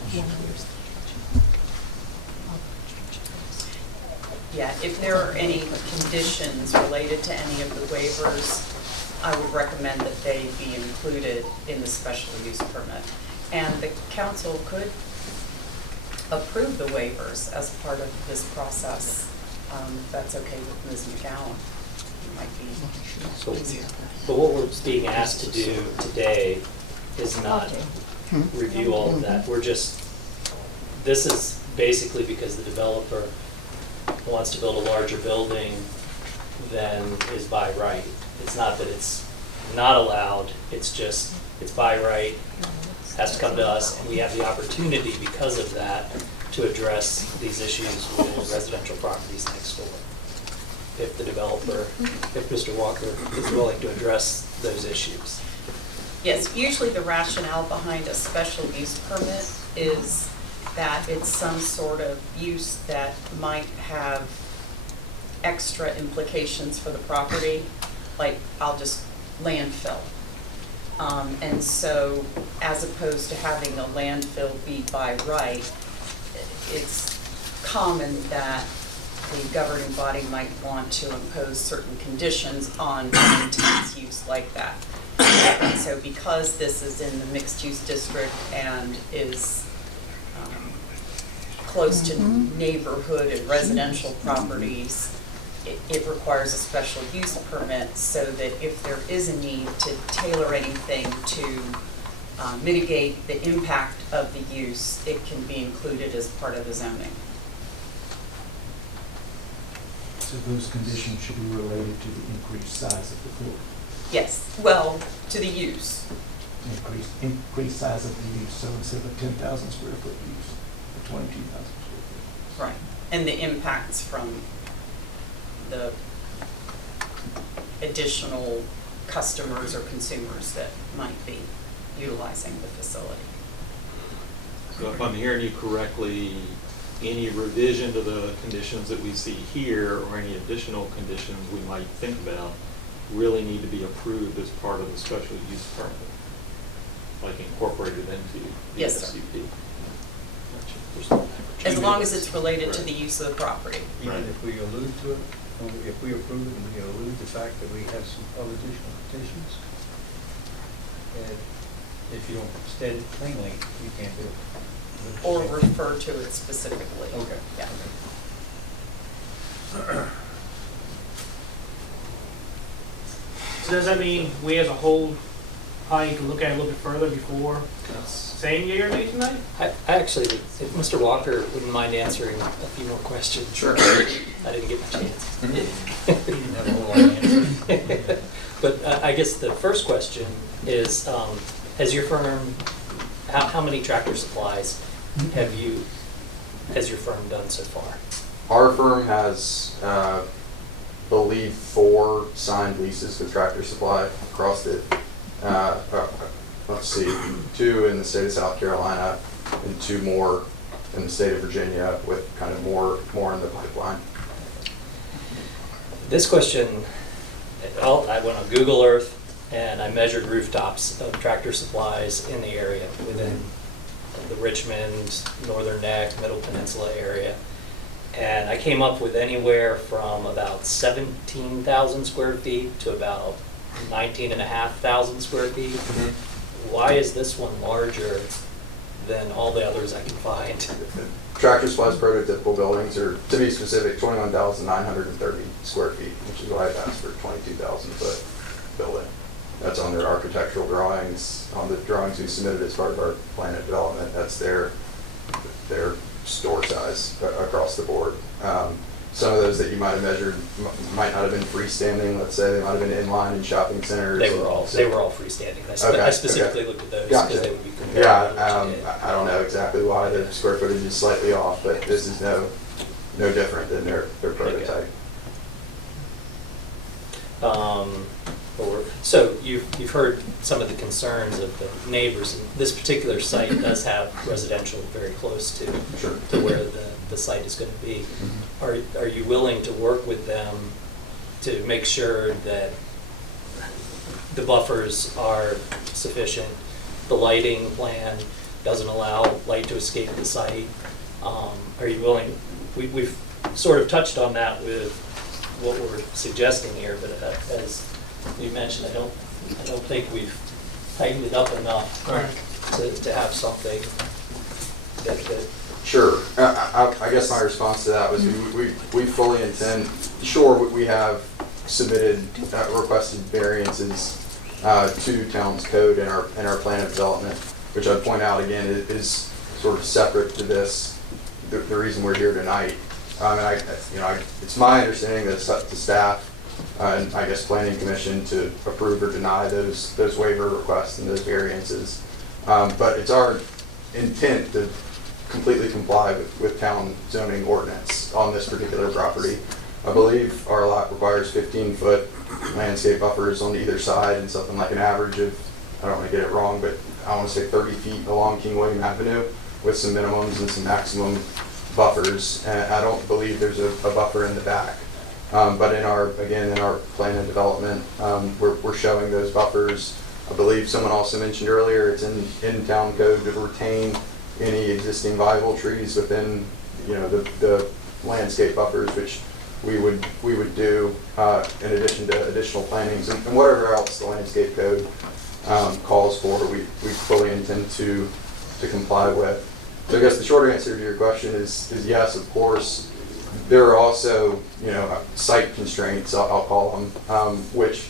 Yeah, if there are any conditions related to any of the waivers, I would recommend that they be included in the special use permit. And the council could approve the waivers as part of this process. If that's okay with Ms. McGowan. It might be. But what we're being asked to do today is not review all of that. This is basically because the developer wants to build a larger building than is by right. It's not that it's not allowed, it's just, it's by right, has to come to us, and we have the opportunity because of that to address these issues with residential properties next door. If the developer, if Mr. Walker is willing to address those issues. Yes, usually the rationale behind a special use permit is that it's some sort of use that might have extra implications for the property, like landfill. And so as opposed to having a landfill be by right, it's common that the governing body might want to impose certain conditions on an intense use like that. And so because this is in the mixed use district and is close to neighborhood and residential properties, it requires a special use permit so that if there is a need to tailor anything to mitigate the impact of the use, it can be included as part of the zoning. So those conditions should be related to the increased size of the floor. Yes, well, to the use. Increased size of the use, so instead of a 10,000 square foot use, a 22,000 square foot. Right. And the impacts from the additional customers or consumers that might be utilizing the facility. So if I'm hearing you correctly, any revision to the conditions that we see here or any additional conditions we might think about really need to be approved as part of the special use permit, like incorporated into the Yes, sir. SUP. As long as it's related to the use of the property. Even if we allude to it, if we approve it and we allude the fact that we have some other additional conditions, and if you don't state it plainly, you can't do it. Or refer to it specifically. Okay. Yeah. So does that mean we as a whole probably need to look at it a little bit further before saying yea or nay tonight? I actually, if Mr. Walker wouldn't mind answering a few more questions. Sure. I didn't get my chance. You didn't have a whole lot of answers. But I guess the first question is, has your firm, how many Tractor Supplies has your firm done so far? Our firm has, believe 4 signed leases with Tractor Supply across the, let's see, 2 in the state of South Carolina and 2 more in the state of Virginia with kind of more in the pipeline. This question, I went on Google Earth and I measured rooftops of Tractor Supplies in the area within the Richmond, Northern Neck, Middle Peninsula area. And I came up with anywhere from about 17,000 square feet to about 19,500 square feet. Mm-hmm. Why is this one larger than all the others I can find? Tractor Supply's prototypical buildings are, to be specific, 21,930 square feet, which is why I've asked for a 22,000 foot building. That's on their architectural drawings, on the drawings we submitted as part of our plan of development. That's their store size across the board. Some of those that you might have measured might not have been freestanding. Let's say they might have been inline in shopping centers. They were all freestanding. I specifically looked at those because they would be comparable. Yeah, I don't know exactly why the square footage is slightly off, but this is no different than their prototype. So you've heard some of the concerns of the neighbors. This particular site does have residential very close to where the site is going to be. Mm-hmm. Are you willing to work with them to make sure that the buffers are sufficient? The lighting plan doesn't allow light to escape the site. Are you willing? We've sort of touched on that with what we're suggesting here, but as you mentioned, I don't think we've tightened it up enough to have something that. Sure. I guess my response to that was we fully intend. Sure, we have submitted requested variances to town's code in our plan of development, which I'd point out again is sort of separate to this. The reason we're here tonight. It's my understanding that it's up to staff and I guess Planning Commission to approve or deny those waiver requests and those variances. But it's our intent to completely comply with town zoning ordinance on this particular property. I believe our lot requires 15-foot landscape buffers on either side and something like an average of, I don't want to get it wrong, but I want to say 30 feet along King William Avenue with some minimums and some maximum buffers. And I don't believe there's a buffer in the back. But in our plan of development, we're showing those buffers. I believe someone also mentioned earlier, it's in town code to retain any existing viable trees within, the landscape buffers, which we would do in addition to additional plantings and whatever else the landscape code calls for. We fully intend to comply with. So I guess the short answer to your question is yes, of course. There are also, site constraints, I'll call them, which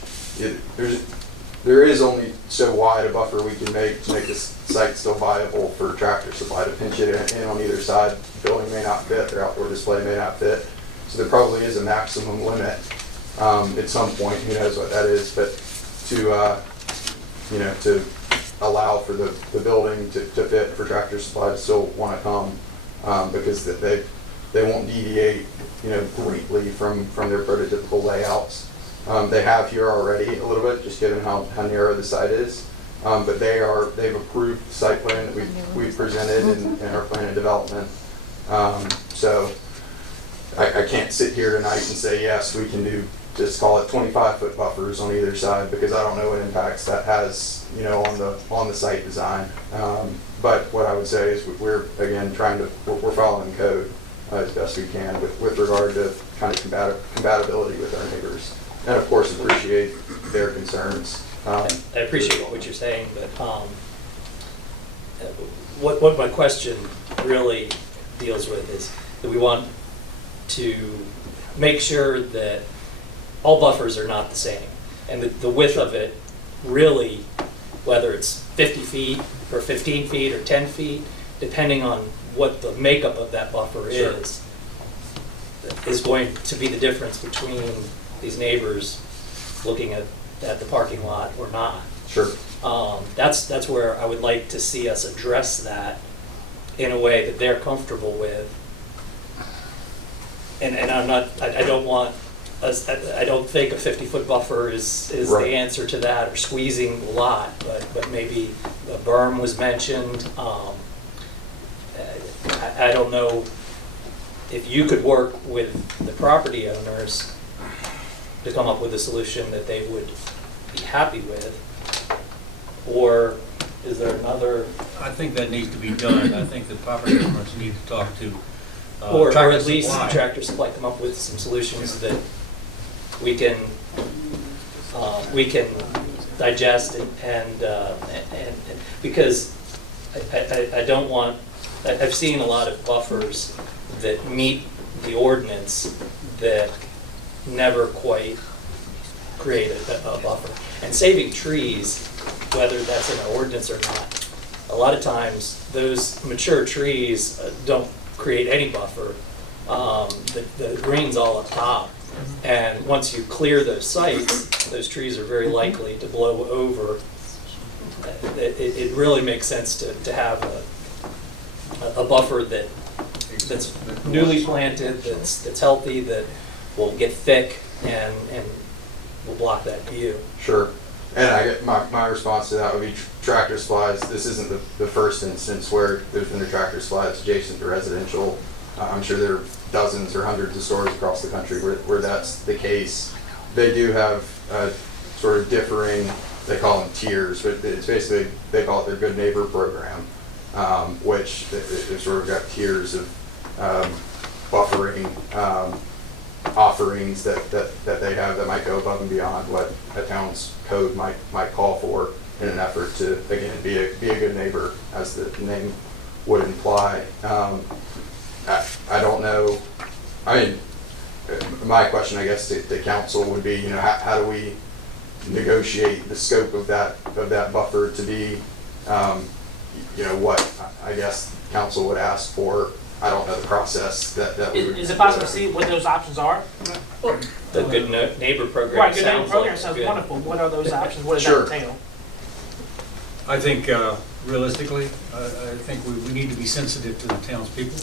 there is only so wide a buffer we can make to make this site still viable for Tractor Supply to pinch it in on either side. The building may not fit, their outdoor display may not fit. So there probably is a maximum limit at some point, who knows what that is, but to allow for the building to fit for Tractor Supply to still want to come, because they won't deviate, greatly from their prototypical layouts. They have here already a little bit, just given how narrow the site is. But they've approved the site plan that we've presented in our plan of development. So I can't sit here tonight and say, yes, we can do, just call it 25-foot buffers on either side, because I don't know what impacts that has, on the site design. But what I would say is we're again we're following code as best we can with regard to kind of compatibility with our neighbors, and of course appreciate their concerns. I appreciate what you're saying, but what my question really deals with is that we want to make sure that all buffers are not the same, and the width of it really, whether it's 50 feet or 15 feet or 10 feet, depending on what the makeup of that buffer is going to be the difference between these neighbors looking at the parking lot or not. Sure. That's where I would like to see us address that in a way that they're comfortable with. And I don't think a 50-foot buffer is Right. the answer to that, or squeezing the lot, but maybe the berm was mentioned. I don't know if you could work with the property owners to come up with a solution that they would be happy with, or is there another? I think that needs to be done. I think the property owners need to talk to Or Tractor at least Supply. Tractor Supply come up with some solutions that we can digest and because I don't want, I've seen a lot of buffers that meet the ordinance that never quite create a buffer. And saving trees, whether that's in an ordinance or not, a lot of times those mature trees don't create any buffer. The green's all up top. And once you clear those sites, those trees are very likely to blow over. It really makes sense to have a buffer that's newly planted, that's healthy, that will get thick and will block that view. Sure. And I get my response to that would be Tractor Supplies. This isn't the first instance where there's been a Tractor Supplies adjacent to residential. I'm sure there are dozens or hundreds of stores across the country where that's the case. They do have sort of differing, they call them tiers, but it's basically, they call it their Good Neighbor program, which they've sort of got tiers of buffering offerings that they have that might go above and beyond what a town's code might call for in an effort to, again, be a good neighbor, as the name would imply. I don't know. I mean, my question, I guess, to council would be, how do we negotiate the scope of that buffer to be, what I guess council would ask for. I don't know the process that we would. Is it possible to see what those options are? The Good Neighbor program Right, Good Neighbor sounds program like sounds good. wonderful. What are those options? What does Sure. that entail? I think realistically, I think we need to be sensitive to the townspeople,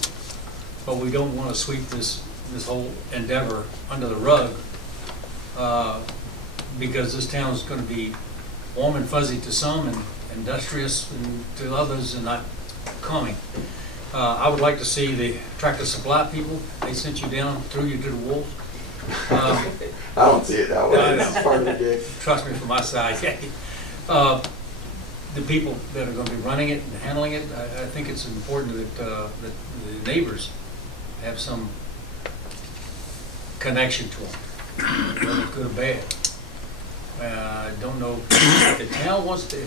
but we don't want to sweep this whole endeavor under the rug, because this town's going to be warm and fuzzy to some and industrious and to others and not calming. I would like to see the Tractor Supply people, they sent you down, threw you to the wolves. I don't see it that way. It's part of the gig. Trust me, from my side. The people that are going to be running it and handling it, I think it's important that the neighbors have some connection to them, whether good or bad. I don't know if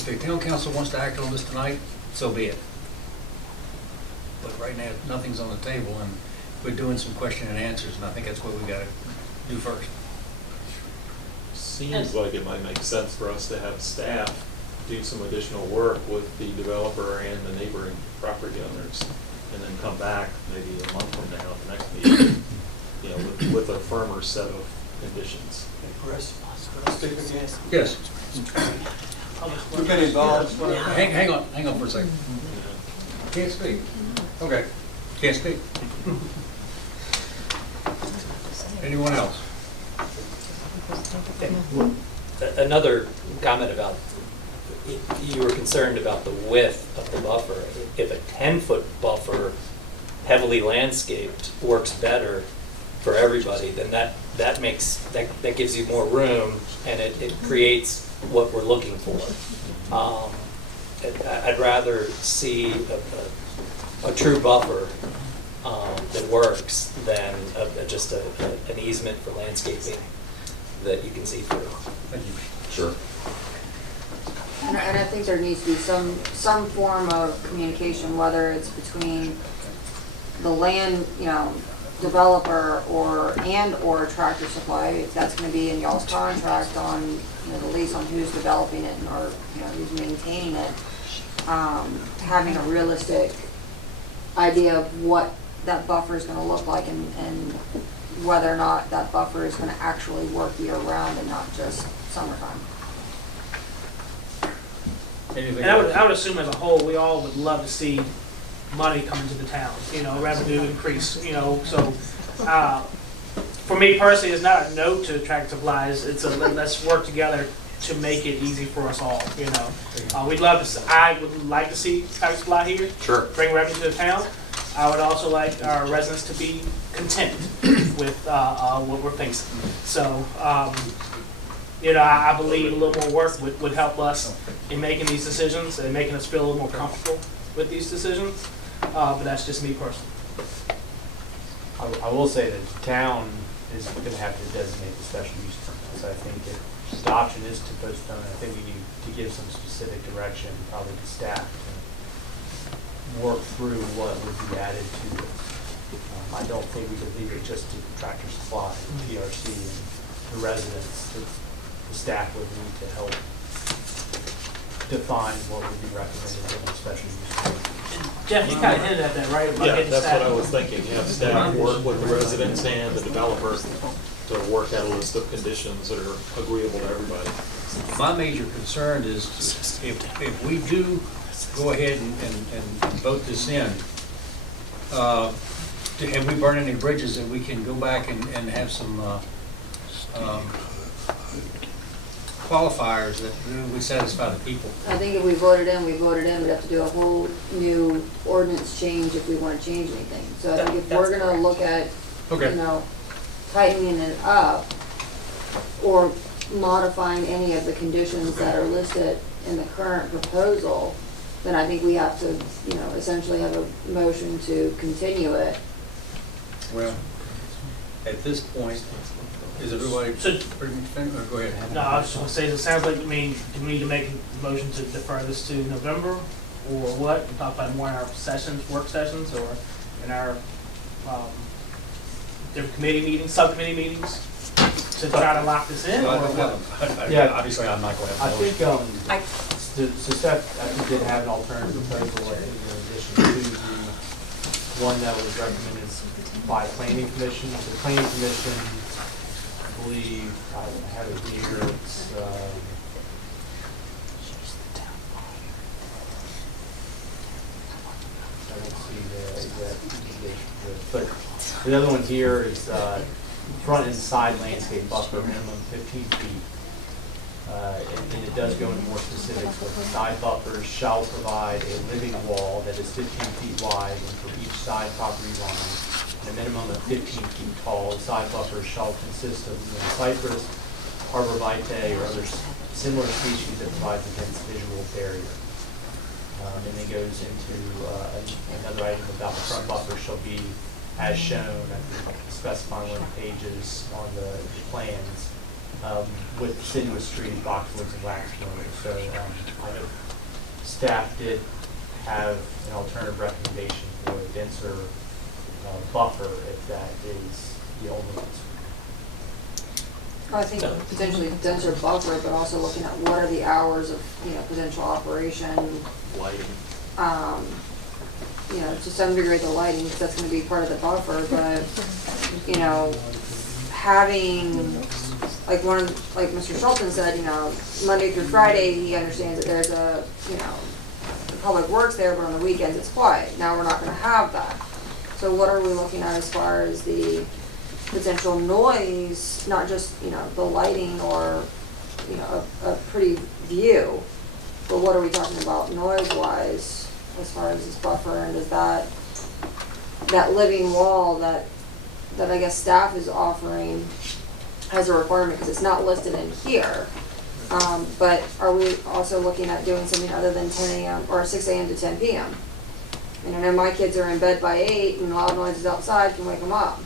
the town council wants to act on this tonight, so be it. But right now, nothing's on the table, and we're doing some question and answers, and I think that's what we got to do first. Seems like it might make sense for us to have staff do some additional work with the developer and the neighboring property owners, and then come back maybe a month from now, the next meeting, with set of conditions. Yes. We get involved. Hang on for a second. Can't speak. Okay, can't speak. Anyone else? Another comment about, you were concerned about the width of the buffer. If a 10-foot buffer, heavily landscaped, works better for everybody, then that gives you more room, and it creates what we're looking for. I'd rather see a true buffer that works than just an easement for landscaping that you can see through. Thank you. Sure. And I think there needs to be some form of communication, whether it's between the land, developer or Tractor Supply, if that's gonna be in y'all's contract on, the lease on who's developing it or, who's maintaining it. Having a realistic idea of what that buffer is gonna look like and whether or not that buffer is gonna actually work year round and not just summertime. Anything And I else? would assume as a whole, we all would love to see money come into the town, revenue increase, so, for me personally, it's not a no to Tractor Supplies, it's a let's work together to make it easy for us all, We'd love to, I would like to see Tractor Supply here. Sure. Bring revenue to the town. I would also like our residents to be content with, what we're facing. So, I believe a little more work would help us in making these decisions and making us feel a little more comfortable with these decisions. But that's just me personally. I will say that the town is going to have to designate the special use permit. So I think if the option is to postpone, I think we need to give some specific direction, probably to staff, to work through what would be added to it. I don't think we could leave it just to Tractor Supply, and PRC, and the residents. The staff would need to help define what would be recommended in a special use permit. Jeff, you kind of hinted at that, right? About Yeah, getting that's staff. what I was thinking, have staff work with the residents and the developer to work out a list of conditions that are agreeable to everybody. My major concern is if we do go ahead and vote this in, have we burned any bridges that we can go back and have some qualifiers that would satisfy the people? I think if we voted in, we'd have to do a whole new ordinance change if we want to change anything. So I think if we're gonna look at, Okay. tightening it up or modifying any of the conditions that are listed in the current proposal, then I think we have to, essentially have a motion to continue it. Well, at this point, is everybody So- pretty much finished? Go ahead. No, I was just going to say, it sounds like, do we need to make a motion to defer this to November, or what? We talk about it more in our sessions, work sessions, or in our different committee meetings, subcommittee meetings, to try to lock this in, or what? Yeah. Obviously, I'm not going to I have a think, motion. so Steph, I think did have an alternative proposal in addition to the one that was recommended by Planning Commission. The Planning Commission, I believe, I have it here, it's, I don't see the exact, but the other one here is, front and side landscape buffer, minimum 15 feet. And it does go into more specifics, but the side buffers shall provide a living wall that is 15 feet wide and for each side property line, and a minimum of 15 feet tall. The side buffers shall consist of cypress, arborvitae, or other similar species that provides against visual barrier. And then goes into another item about the front buffer shall be as shown, I think specifying one of the pages on the plans, with deciduous trees, boxwoods, and waxwoods. So I know staff did have an alternative recommendation for a denser buffer if that is the only concern. I think potentially denser buffer, but also looking at what are the hours of, potential operation. Lighting. To some degree the lighting, because that's gonna be part of the buffer, but, having, like like Mr. Schulten said, you know, Monday through Friday, he understands that there's a, you know, the public works there, but on the weekends it's quiet. Now we're not gonna have that. So what are we looking at as far as the potential noise, not just, you know, the lighting or, you know, a pretty view, but what are we talking about noise-wise as far as this buffer, and is that living wall that I guess staff is offering as a requirement, because it's not listed in here. But are we also looking at doing something other than 10 a.m. or 6 a.m. to 10 p.m.? And I know my kids are in bed by 8 and loud noises outside can wake them up.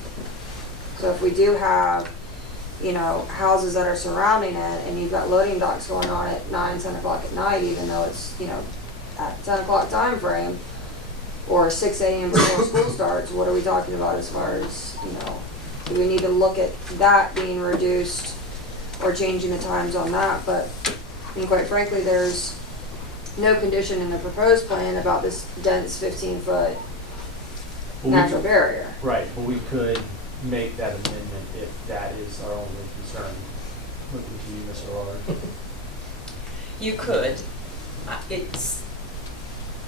So if we do have, you know, houses that are surrounding it and you've got loading docks going on at 9, 10 o'clock at night, even though it's, you know, at 10 o'clock time frame, or 6 a.m. before school starts, what are we talking about as far as, you know, do we need to look at that being reduced or changing the times on that? But, I mean, quite frankly, there's no condition in the proposed plan about this dense 15-foot natural barrier. Right, but we could make that amendment if that is our only concern. Looking to you, Mr. Lawler. You could.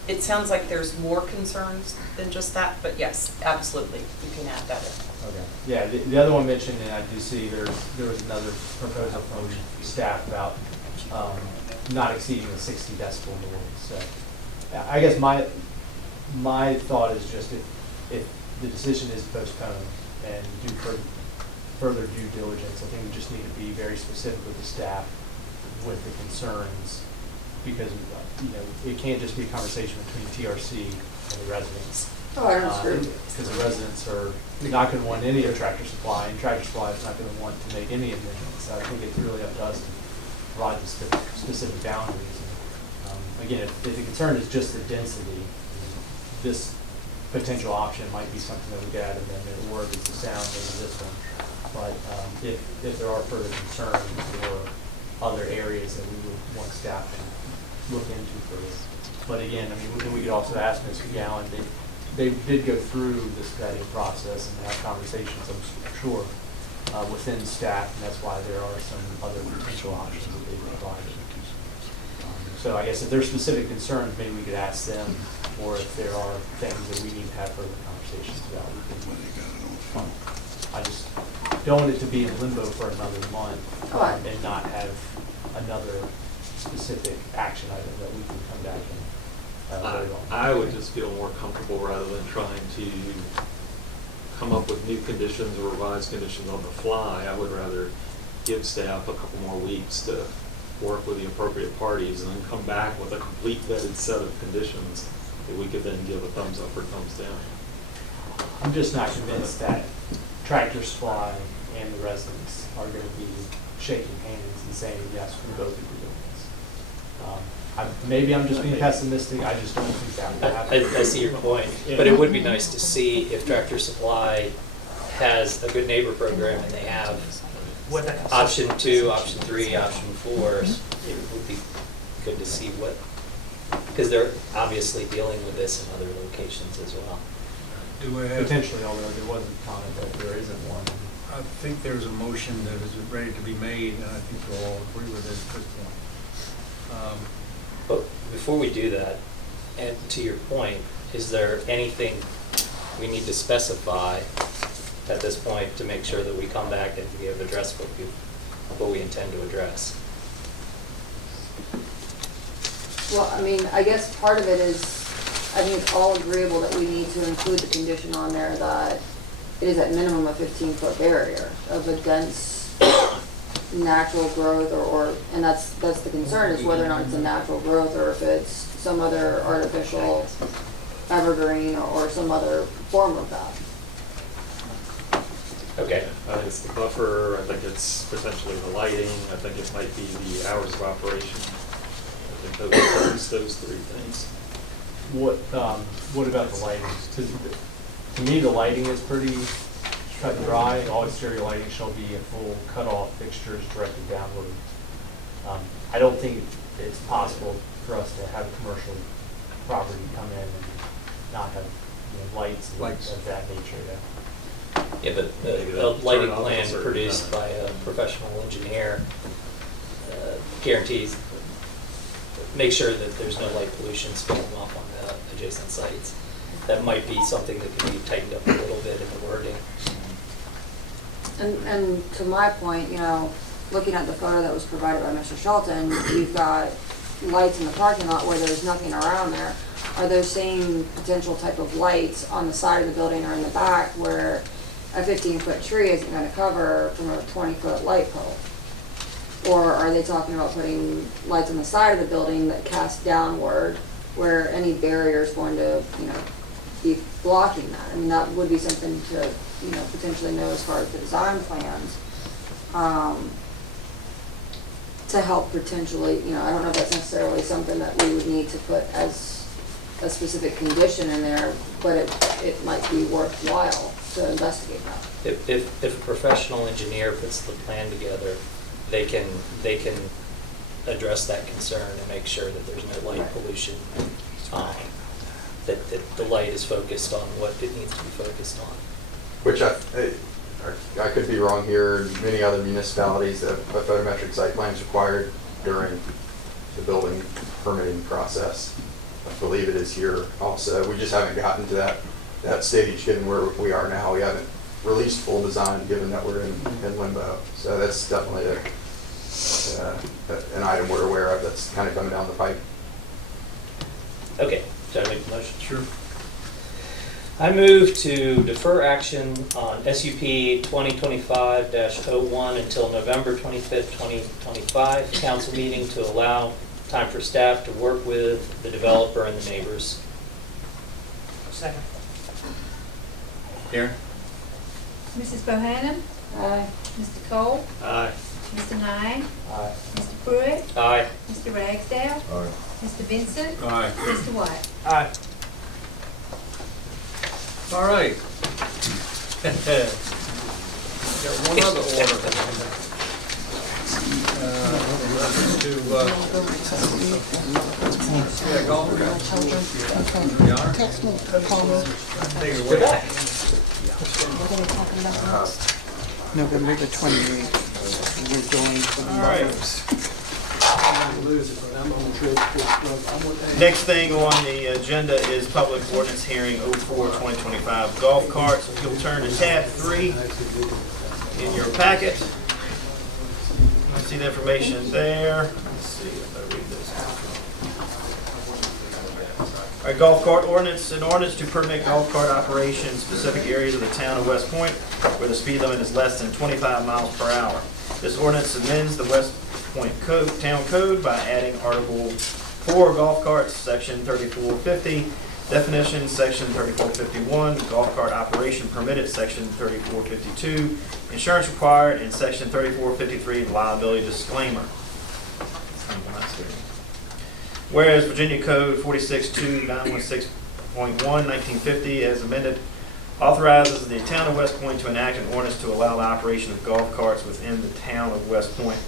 It sounds like there's more concerns than just that, but yes, absolutely, you can add that in. Okay. Yeah, the other one mentioned, and I do see there was another proposal from staff about not exceeding the 60 decibel noise. So I guess my thought is just if the decision is postponed and do further due diligence, I think we just need to be very specific with the staff with the concerns, because you know, it can't just be a conversation between TRC and the residents. Oh, I don't disagree. Because the residents are not going to want any of Tractor Supply, and Tractor Supply is not going to want to make any amendments. So I think it's really up to us to provide the specific boundaries. And, again, if the concern is just the density, this potential option might be something that we could add amendment, or if it's the sound of this one. But if there are further concerns or other areas that we would want staff to look into further. But again, I mean, we could also ask Mr. Gowan, they did go through this vetting process and have conversations, I'm sure, within staff, and that's why there are some other potential options that they provided. So I guess if there's specific concerns, maybe we could ask them, or if there are things that we need to have further conversations about. I just don't want it to be in limbo for another month and not have another specific action item that we can come back and vote on. I would just feel more comfortable rather than trying to come up with new conditions or revised conditions on the fly. I would rather give staff a couple more weeks to work with the appropriate parties and then come back with a complete vetted set of conditions that we could then give a thumbs up or thumbs down. I'm just not convinced that Tractor Supply and the residents are going to be shaking hands and saying, yes, we both agree on this. Maybe I'm just being pessimistic. I just don't think that will happen. I see your point, but it would be nice to see if Tractor Supply has a good neighbor program and they have option 2, option 3, option 4. It would be good to see what, because they're obviously dealing with this in other locations as well. Do we have? Potentially, although there wasn't comment that there isn't one. I think there's a motion that is ready to be made, and I think we'll all agree with it at this point. But before we do that, and to your point, is there anything we need to specify at this point to make sure that we come back and we have addressed what we intend to address? Well, I mean, I guess part of it is, I think it's all agreeable that we need to include the condition on there that it is at minimum a 15-foot barrier of a dense natural growth, and that's the concern, is whether or not it's a natural growth or if it's some other artificial evergreen or some other form of that. Okay. It's the buffer, I think it's potentially the lighting, I think it might be the hours of operation. I think those three things. What about the lighting? To me, the lighting is pretty cut and dry. All exterior lighting shall be in full cutoff fixtures directed downward. I don't think it's possible for us to have a commercial property come in and not have lights of that nature. Yeah. Yeah, but Maybe a they'll lighting turn off plan a certain produced time. by a professional engineer guarantees, make sure that there's no light pollution spilling off on the adjacent sites. That might be something that could be tightened up a little bit in the wording. And to my point, you know, looking at the photo that was provided by Mr. Shelton, you've got lights in the parking lot where there's nothing around there. Are those same potential type of lights on the side of the building or in the back where a 15-foot tree isn't gonna cover from a 20-foot light pole? Or are they talking about putting lights on the side of the building that cast downward where any barrier is going to, you know, be blocking that? I mean, that would be something to, you know, potentially know as far as the design plans. To help potentially, you know, I don't know if that's necessarily something that we would need to put as a specific condition in there, but it might be worthwhile to investigate that. If a professional engineer puts the plan together, they can address that concern and make sure that there's no light pollution. That the light is focused on what it needs to be focused on. Which I could be wrong here, in many other municipalities, a photometric site plan is required during the building permitting process. I believe it is here also. We just haven't gotten to that stage given where we are now. We haven't released full design given that we're in limbo. So that's definitely an item we're aware of that's kind of coming down the pipe. Okay, should I make the motion? Sure. I move to defer action on SUP 2025-01 until November 25th, 2025 council meeting to allow time for staff to work with the developer and the neighbors. Second. Darren? Mrs. Bohannon? Aye. Mr. Cole? Aye. Mr. Nye? Aye. Mr. Pruitt? Aye. Mr. Ragsdale? Aye. Mr. Vincent? Aye. Mr. White? Aye. All right. Got one other order. Reference to, yeah, golf. We are. Text me, call me. Take it away. We're gonna talk about November the 28th. We're going for the All right. mothers. Next thing on the agenda is public ordinance hearing 04-2025 golf carts. If you'll turn to tab 3 in your packet. You see the information there. Let's see, I better read this. All right, golf cart ordinance. An ordinance to permit golf cart operation in specific areas of the town of West Point where the speed limit is less than 25 miles per hour. This ordinance amends the West Point Town Code by adding Article 4 golf carts, Section 3450, definitions, Section 3451, golf cart operation permitted, Section 3452, insurance required, and Section 3453, liability disclaimer. Whereas Virginia Code 462916.1, 1950, as amended, authorizes the town of West Point to enact an ordinance to allow the operation of golf carts within the town of West Point,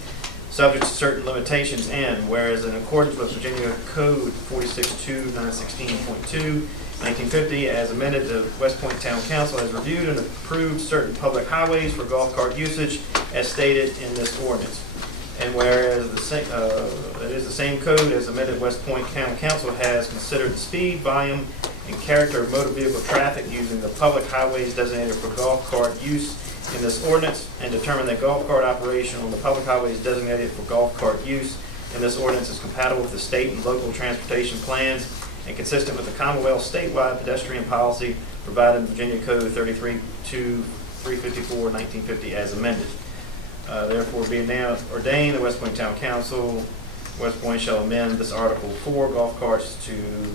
subject to certain limitations, and whereas in accordance with Virginia Code 462916.2, 1950, as amended, the West Point Town Council has reviewed and approved certain public highways for golf cart usage as stated in this ordinance. And whereas it is the same code as amended, West Point Town Council has considered the speed, volume, and character of motor vehicle traffic using the public highways designated for golf cart use in this ordinance, and determined that golf cart operation on the public highways designated for golf cart use in this ordinance is compatible with the state and local transportation plans and consistent with the Commonwealth statewide pedestrian policy provided in Virginia Code 354, 1950 as amended. Therefore, being now ordained, the West Point Town Council, West Point shall amend this Article 4 golf carts to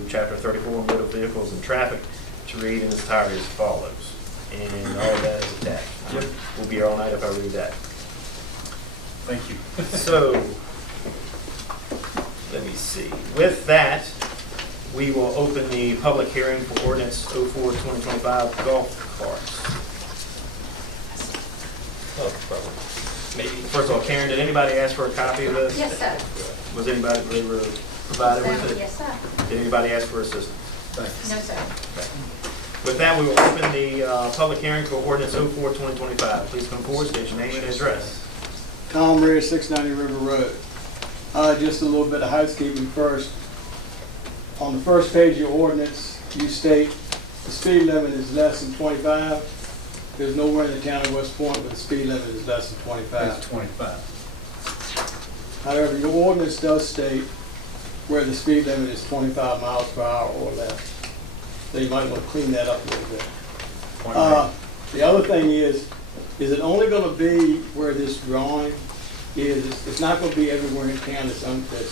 Chapter 34 motor vehicles and traffic to read in its entirety as follows. And all of that is attached. We'll be here all night if I read that. Thank you. So, let me see. With that, we will open the public hearing for ordinance 04-2025 golf carts. Oh, probably. Maybe. First of all, Karen, did anybody ask for a copy of this? Yes, sir. Was anybody, they were provided with it? Yes, sir. Did anybody ask for assistance? No, sir. With that, we will open the public hearing for ordinance 04-2025. Please come forward, state your name and address. Tom Rear, 690 River Road. Just a little bit of housekeeping first. On the first page of your ordinance, you state the speed limit is less than 25. There's nowhere in the town of West Point where the speed limit is less than 25. It's 25. However, your ordinance does state where the speed limit is 25 miles per hour or less. So you might want to clean that up a little bit. The other thing is it only going to be where this drawing is? It's not going to be everywhere in town that's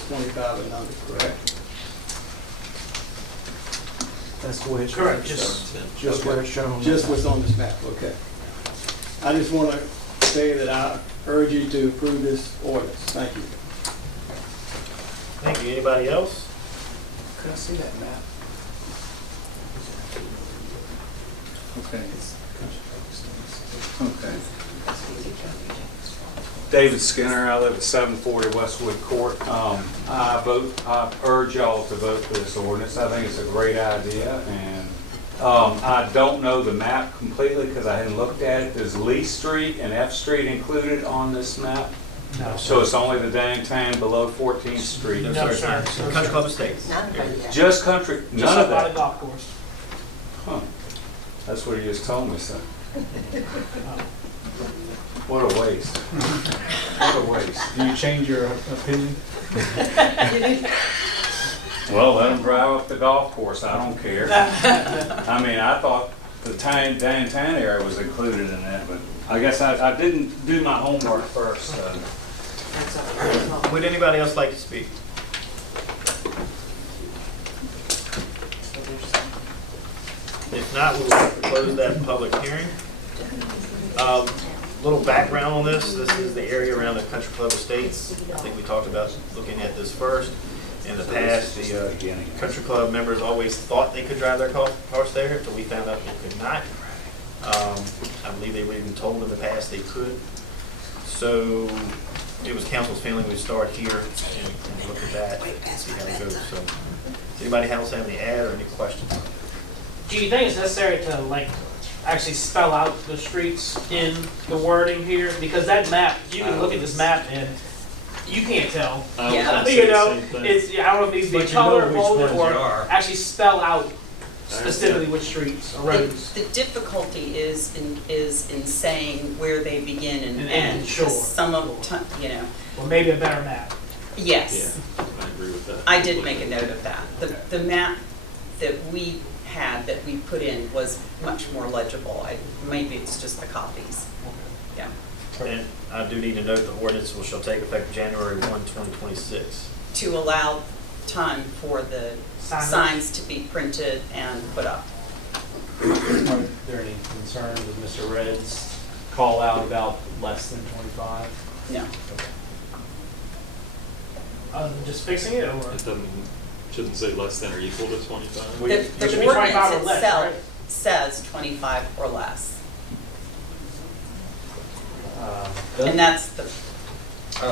25 and under, correct? That's the way it's. Correct, Just where it's shown. Just what's on this map, okay. I just want to say that I urge you to approve this ordinance. Thank you. Thank you. Anybody else? Could I see that map? Okay. Okay. David Skinner, I live at 740 Westwood Court. I urge y'all to vote for this ordinance. I think it's a great idea, and I don't know the map completely because I hadn't looked at it. Is Lee Street and F Street included on this map? No. So it's only the downtown below 14th Street? No, No, sir. sir. Country Club Estates. Just country, Just none up of by the that? golf course. Huh. That's what he just told me, son. What a waste. What a waste. Do you change your opinion? Well, let them drive up the golf course, I don't care. I mean, I thought the downtown area was included in that, but I guess I didn't do my homework first. Would anybody else like to speak? If not, we will close that public hearing. Little background on this. This is the area around the Country Club Estates. I think we talked about looking at this first. In the past, the Country Club members always thought they could drive their cars there until we found out they could not. I believe they were even told in the past they could. So it was council's feeling we'd start here and look at that and see how it goes. So does anybody else have any add or any questions? Do you think it's necessary to actually spell out the streets in the wording here? Because that map, you can look at this map and you can't tell. Yeah. You know, it's, I don't know if it needs to be But you know color which coded ones or you are. actually spell out specifically which streets or roads. The difficulty is in saying where they begin and And end. end, sure. Some of, you know, Or maybe a better map. yes. Yeah, I agree with that. I did make a note of that. The map that we had, that we put in, was much more legible. Maybe it's just the copies. Yeah. And I do need to note the ordinance shall take effect January 1, 2026. To allow time for the Signage. signs to be printed and put up. Are there any concerns with Mr. Red's call out about less than 25? No. Just fixing it or? It shouldn't say less than or equal to 25. The It should be 25 ordinance or less, itself right? says 25 or less. And that's the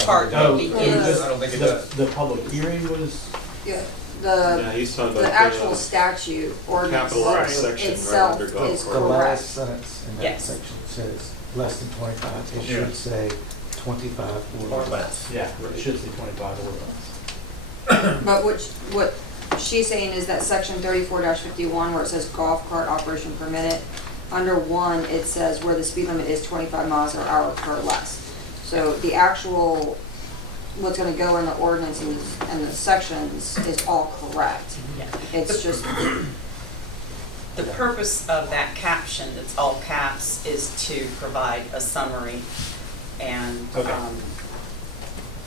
part that I begins. don't think it does. The public hearing was, Yeah, Yeah, he's talking about the actual statute ordinance capitalized section right itself under golf is cart. The last correct. sentence in that Yes. section says less than 25. It Yeah. should say 25 or less. yeah, it should say 25 or less. But what she's saying is that section 34-51 where it says golf cart operation permitted, under 1 it says where the speed limit is 25 miles per hour or less. So the actual, what's gonna go in the ordinances and the sections is all correct. Yeah. It's just, The purpose of that caption, that's all caps, is to provide a summary and, Okay. All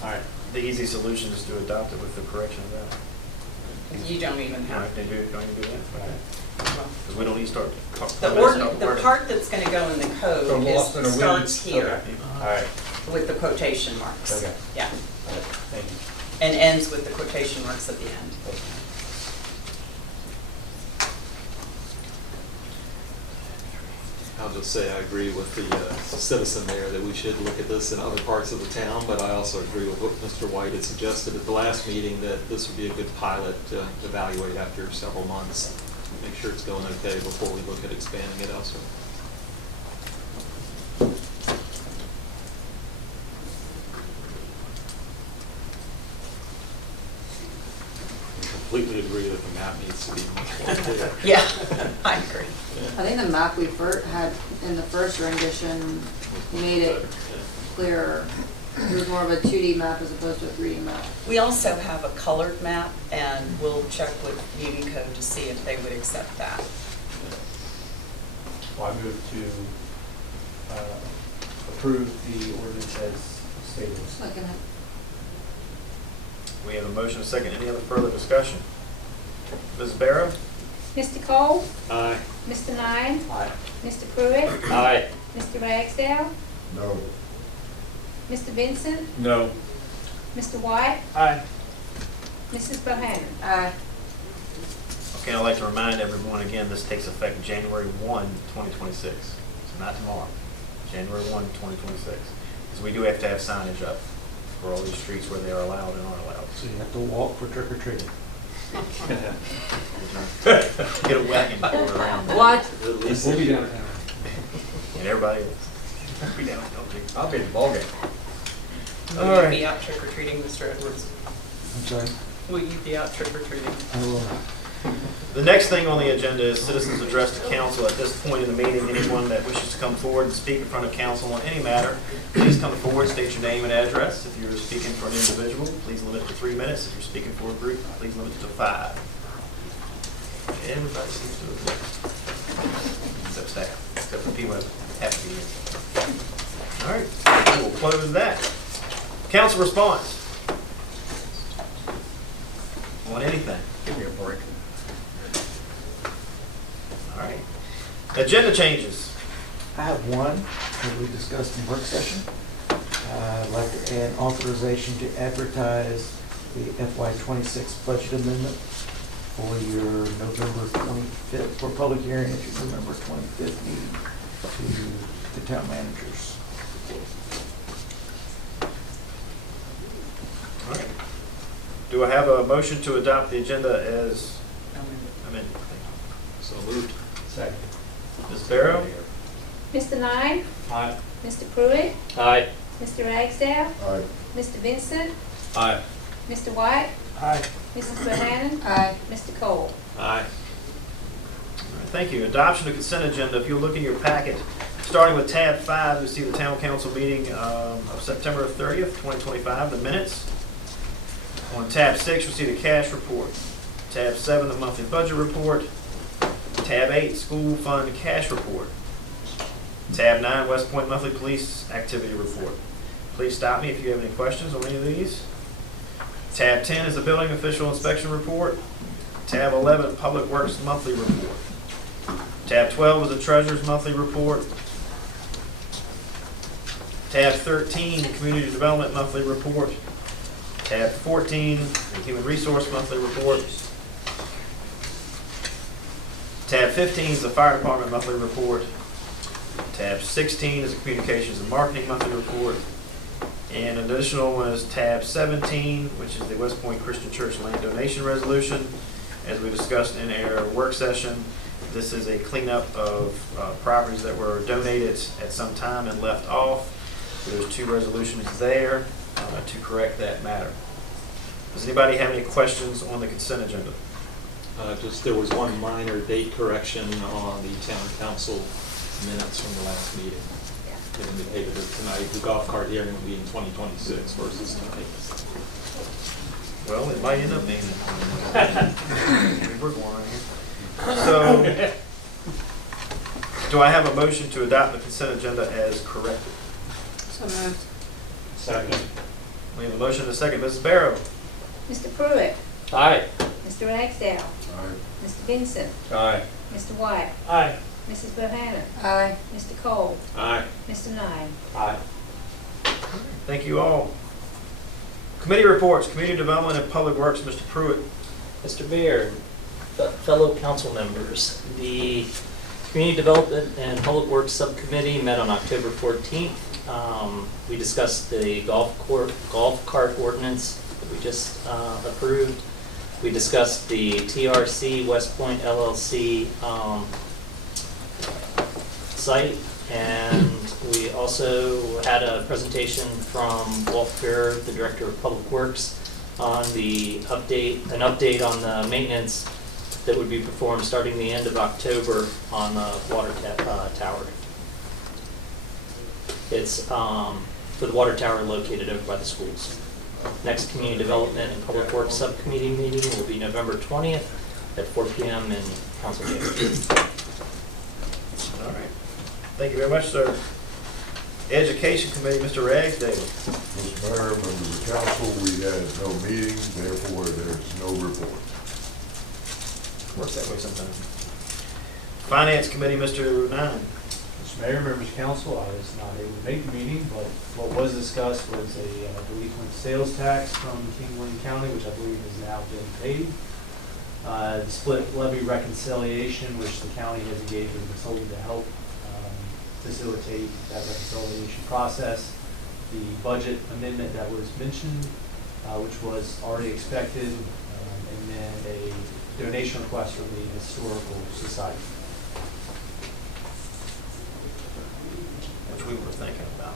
right. The easy solution is to adopt it with the correction of that. you don't even have. Don't even do that? Okay. Because we don't need to start talking The about the part that's gonna go in the code From Lawson is, or starts Weeds. here All right, with the quotation marks. okay, Yeah, thank you. and ends with the quotation marks at the end. I'll just say I agree with the citizen there that we should look at this in other parts of the town, but I also agree with what Mr. White had suggested at the last meeting, that this would be a good pilot to evaluate after several months. make sure it's going okay before we look at expanding it elsewhere. Completely agree that the map needs to be much more clear. Yeah, I agree. I think the map we had in the first rendition made it clearer. It was more of a 2D map as opposed to a 3D map. We also have a colored map, and we'll check with Meeting Code to see if they would accept that. Well, I move to approve the ordinance as stated. Second. We have a motion, a second. Any other further discussion? Ms. Barrow? Mr. Cole? Aye. Mr. Nine? Aye. Mr. Pruitt? Aye. Mr. Ragsdale? No. Mr. Vincent? No. Mr. White? Aye. Mrs. Bohannon? Aye. Okay, I'd like to remind everyone again, this takes effect January 1, 2026. So not tomorrow, January 1, 2026. Because we do have to have signage up for all these streets where they are allowed and aren't allowed. So you have to walk for trick or treating. Get a wagon pulled around. What? At least We'll be down. And everybody else. Be down, don't you? I'll be at the ballgame. Will you be out trick-or-treating, Mr. Edwards? I'm sorry? Will you be out trick-or-treating? I will not. The next thing on the agenda is citizens' address to council. At this point in the meeting, anyone that wishes to come forward and speak in front of council on any matter, please come forward, state your name and address. If you're speaking for an individual, please limit it to 3 minutes. If you're speaking for a group, please limit it to 5. Everybody seems to agree. Except staff, except for people that have to be here. All right, we'll close that. Council response on anything. Give me a break. All right. Agenda changes. I have one that we discussed in work session. I'd like to add authorization to advertise the FY26 budget amendment for your November 25th, for public hearing at your November 25th meeting to the town managers. All right. Do I have a motion to adopt the agenda as amended? So moved. Second. Ms. Barrow? Mr. Nine? Aye. Mr. Pruitt? Aye. Mr. Ragsdale? Aye. Mr. Vincent? Aye. Mr. White? Aye. Mrs. Bohannon? Aye. Mr. Cole? Aye. All right, thank you. Adoption of consent agenda. If you look in your packet, starting with tab 5, you see the town council meeting of September 30th, 2025, the minutes. On tab 6, you'll see the cash report. Tab 7, the monthly budget report. Tab 8, school fund cash report. Tab 9, West Point monthly police activity report. Please stop me if you have any questions on any of these. Tab 10 is the building official inspection report. Tab 11, public works monthly report. Tab 12 is the treasurer's monthly report. Tab 13, community development monthly report. Tab 14, the human resource monthly report. Tab 15 is the fire department monthly report. Tab 16 is the communications and marketing monthly report. And an additional one is tab 17, which is the West Point Christian Church land donation resolution. As we discussed in our work session, this is a cleanup of properties that were donated at some time and left off. There's 2 resolutions there to correct that matter. Does anybody have any questions on the consent agenda? Just there was one minor date correction on the town council minutes from the last meeting. It indicated that tonight the golf cart hearing will be in 2026 versus tonight. Well, it might end up being in we're going right here. So, do I have a motion to adopt the consent agenda as corrected? So moved. Second. We have a motion and a second. Mrs. Barrow? Mr. Pruitt? Aye. Mr. Ragsdale? Mr. Vincent? Aye. Mr. White? Aye. Mrs. Bohannon? Aye. Mr. Cole? Aye. Mr. Nine? Aye. Thank you all. Committee reports, Community Development and Public Works, Mr. Pruitt. Mr. Mayor, fellow council members, the Community Development and Public Works Subcommittee met on October 14th. We discussed the golf cart ordinance that we just approved. We discussed the TRC West Point LLC site, and we also had a presentation from Walt Fair, the Director of Public Works, on an update on the maintenance that would be performed starting the end of October on the water tower. It's for the water tower located over by the schools. Next Community Development and Public Works Subcommittee meeting will be November 20th at 4 p.m. in Council Chambers. All right. Thank you very much, sir. Education Committee, Mr. Ragsdale. Mr. Mayor, members of council, we had no meeting, therefore there's no report. Works that way sometimes. Finance Committee, Mr. Nine. Mr. Mayor, members of council, I was not able to make the meeting, but what was discussed was a delinquent sales tax from King William County, which I believe has now been paid. The split levy reconciliation, which the county has engaged with a consultant to help facilitate that reconciliation process. The budget amendment that was mentioned, which was already expected, and then a donation request from the Historical Society. Which we were thinking about.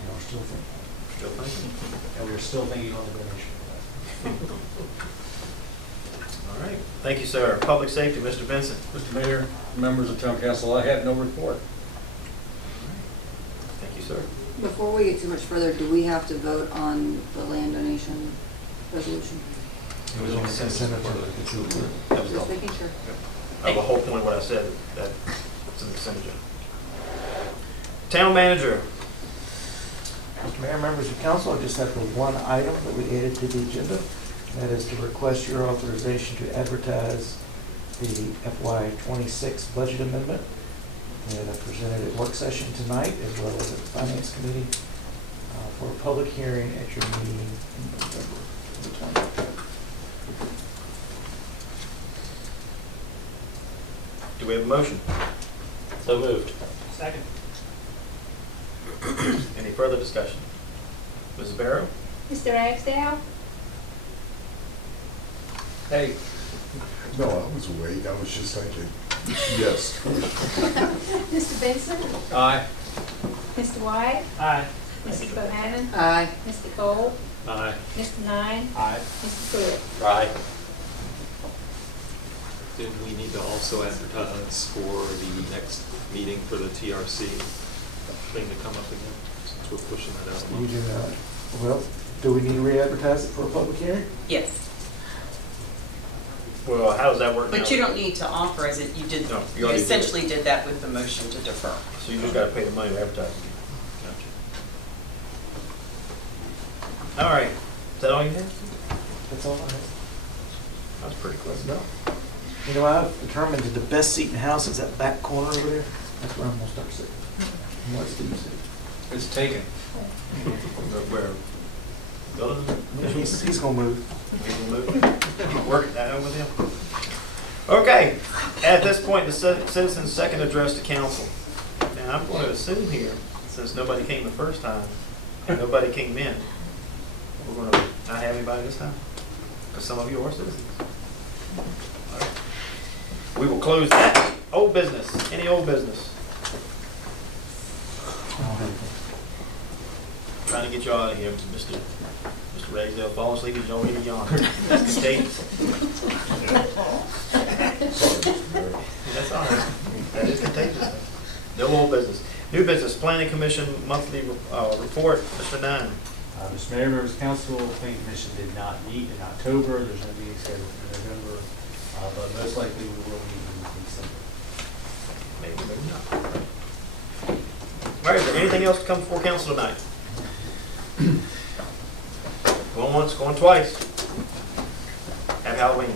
And we're still thinking. Still thinking? And we're still thinking on the donation request. All right. Thank you, sir. Public Safety, Mr. Benson. Mr. Mayor, members of Town Council, I have no report. Thank you, sir. Before we get too much further, do we have to vote on the land donation resolution? It was on the consent agenda. That was Just the making sure. whole point of what I said, that it's in the consent agenda. Town Manager. Mr. Mayor, members of council, I just have the one item that we added to the agenda. That is to request your authorization to advertise the FY26 budget amendment that I presented at work session tonight, as well as at the Finance Committee, for a public hearing at your meeting in November the 20th. Do we have a motion? So moved. Second. Any further discussion? Mrs. Barrow? Mr. Ragsdale? Hey. No, I was awake, I was just thinking, yes. Mr. Benson? Aye. Mr. White? Aye. Mrs. Bohannon? Aye. Mr. Cole? Aye. Mr. Nine? Aye. Mr. Pruitt? Aye. Then we need to also advertise for the next meeting for the TRC thing to come up again, since we're pushing that out. You do not. Well, do we need to re-advertise it for a public hearing? Yes, Well, how does that work now? but you don't need to authorize it, you did, No, you you already did it. essentially did that with the motion to defer. So you just gotta pay the money to advertise it. Gotcha. All right. Is that all you have? That's all I have. That was pretty close. No. You know, I've determined that the best seat in the house is that back corner over there. That's where I'm gonna start sitting. And what Steve said. It's taken. Where? He's gonna move. He's gonna move. Work that out with him. Okay. At this point, the citizen's second address to council. Now, I'm going to assume here, since nobody came the first time and nobody came in, we're going to not have anybody this time, because some of you are citizens. All right. We will close that. Old business. Any old business? Trying to get you out of here, Mr. Ragsdale. Fall asleep, he's already yawning. That's the date. That's all right. That is contagious. No old business. New business. Planning Commission monthly report. Mr. Nine. Mr. Mayor, members of council, planning commission did not meet in October. There's no meeting scheduled for November, but most likely we will meet in December. Maybe, maybe not. All right, is there anything else to come before council tonight? Going once, going twice. Happy Halloween.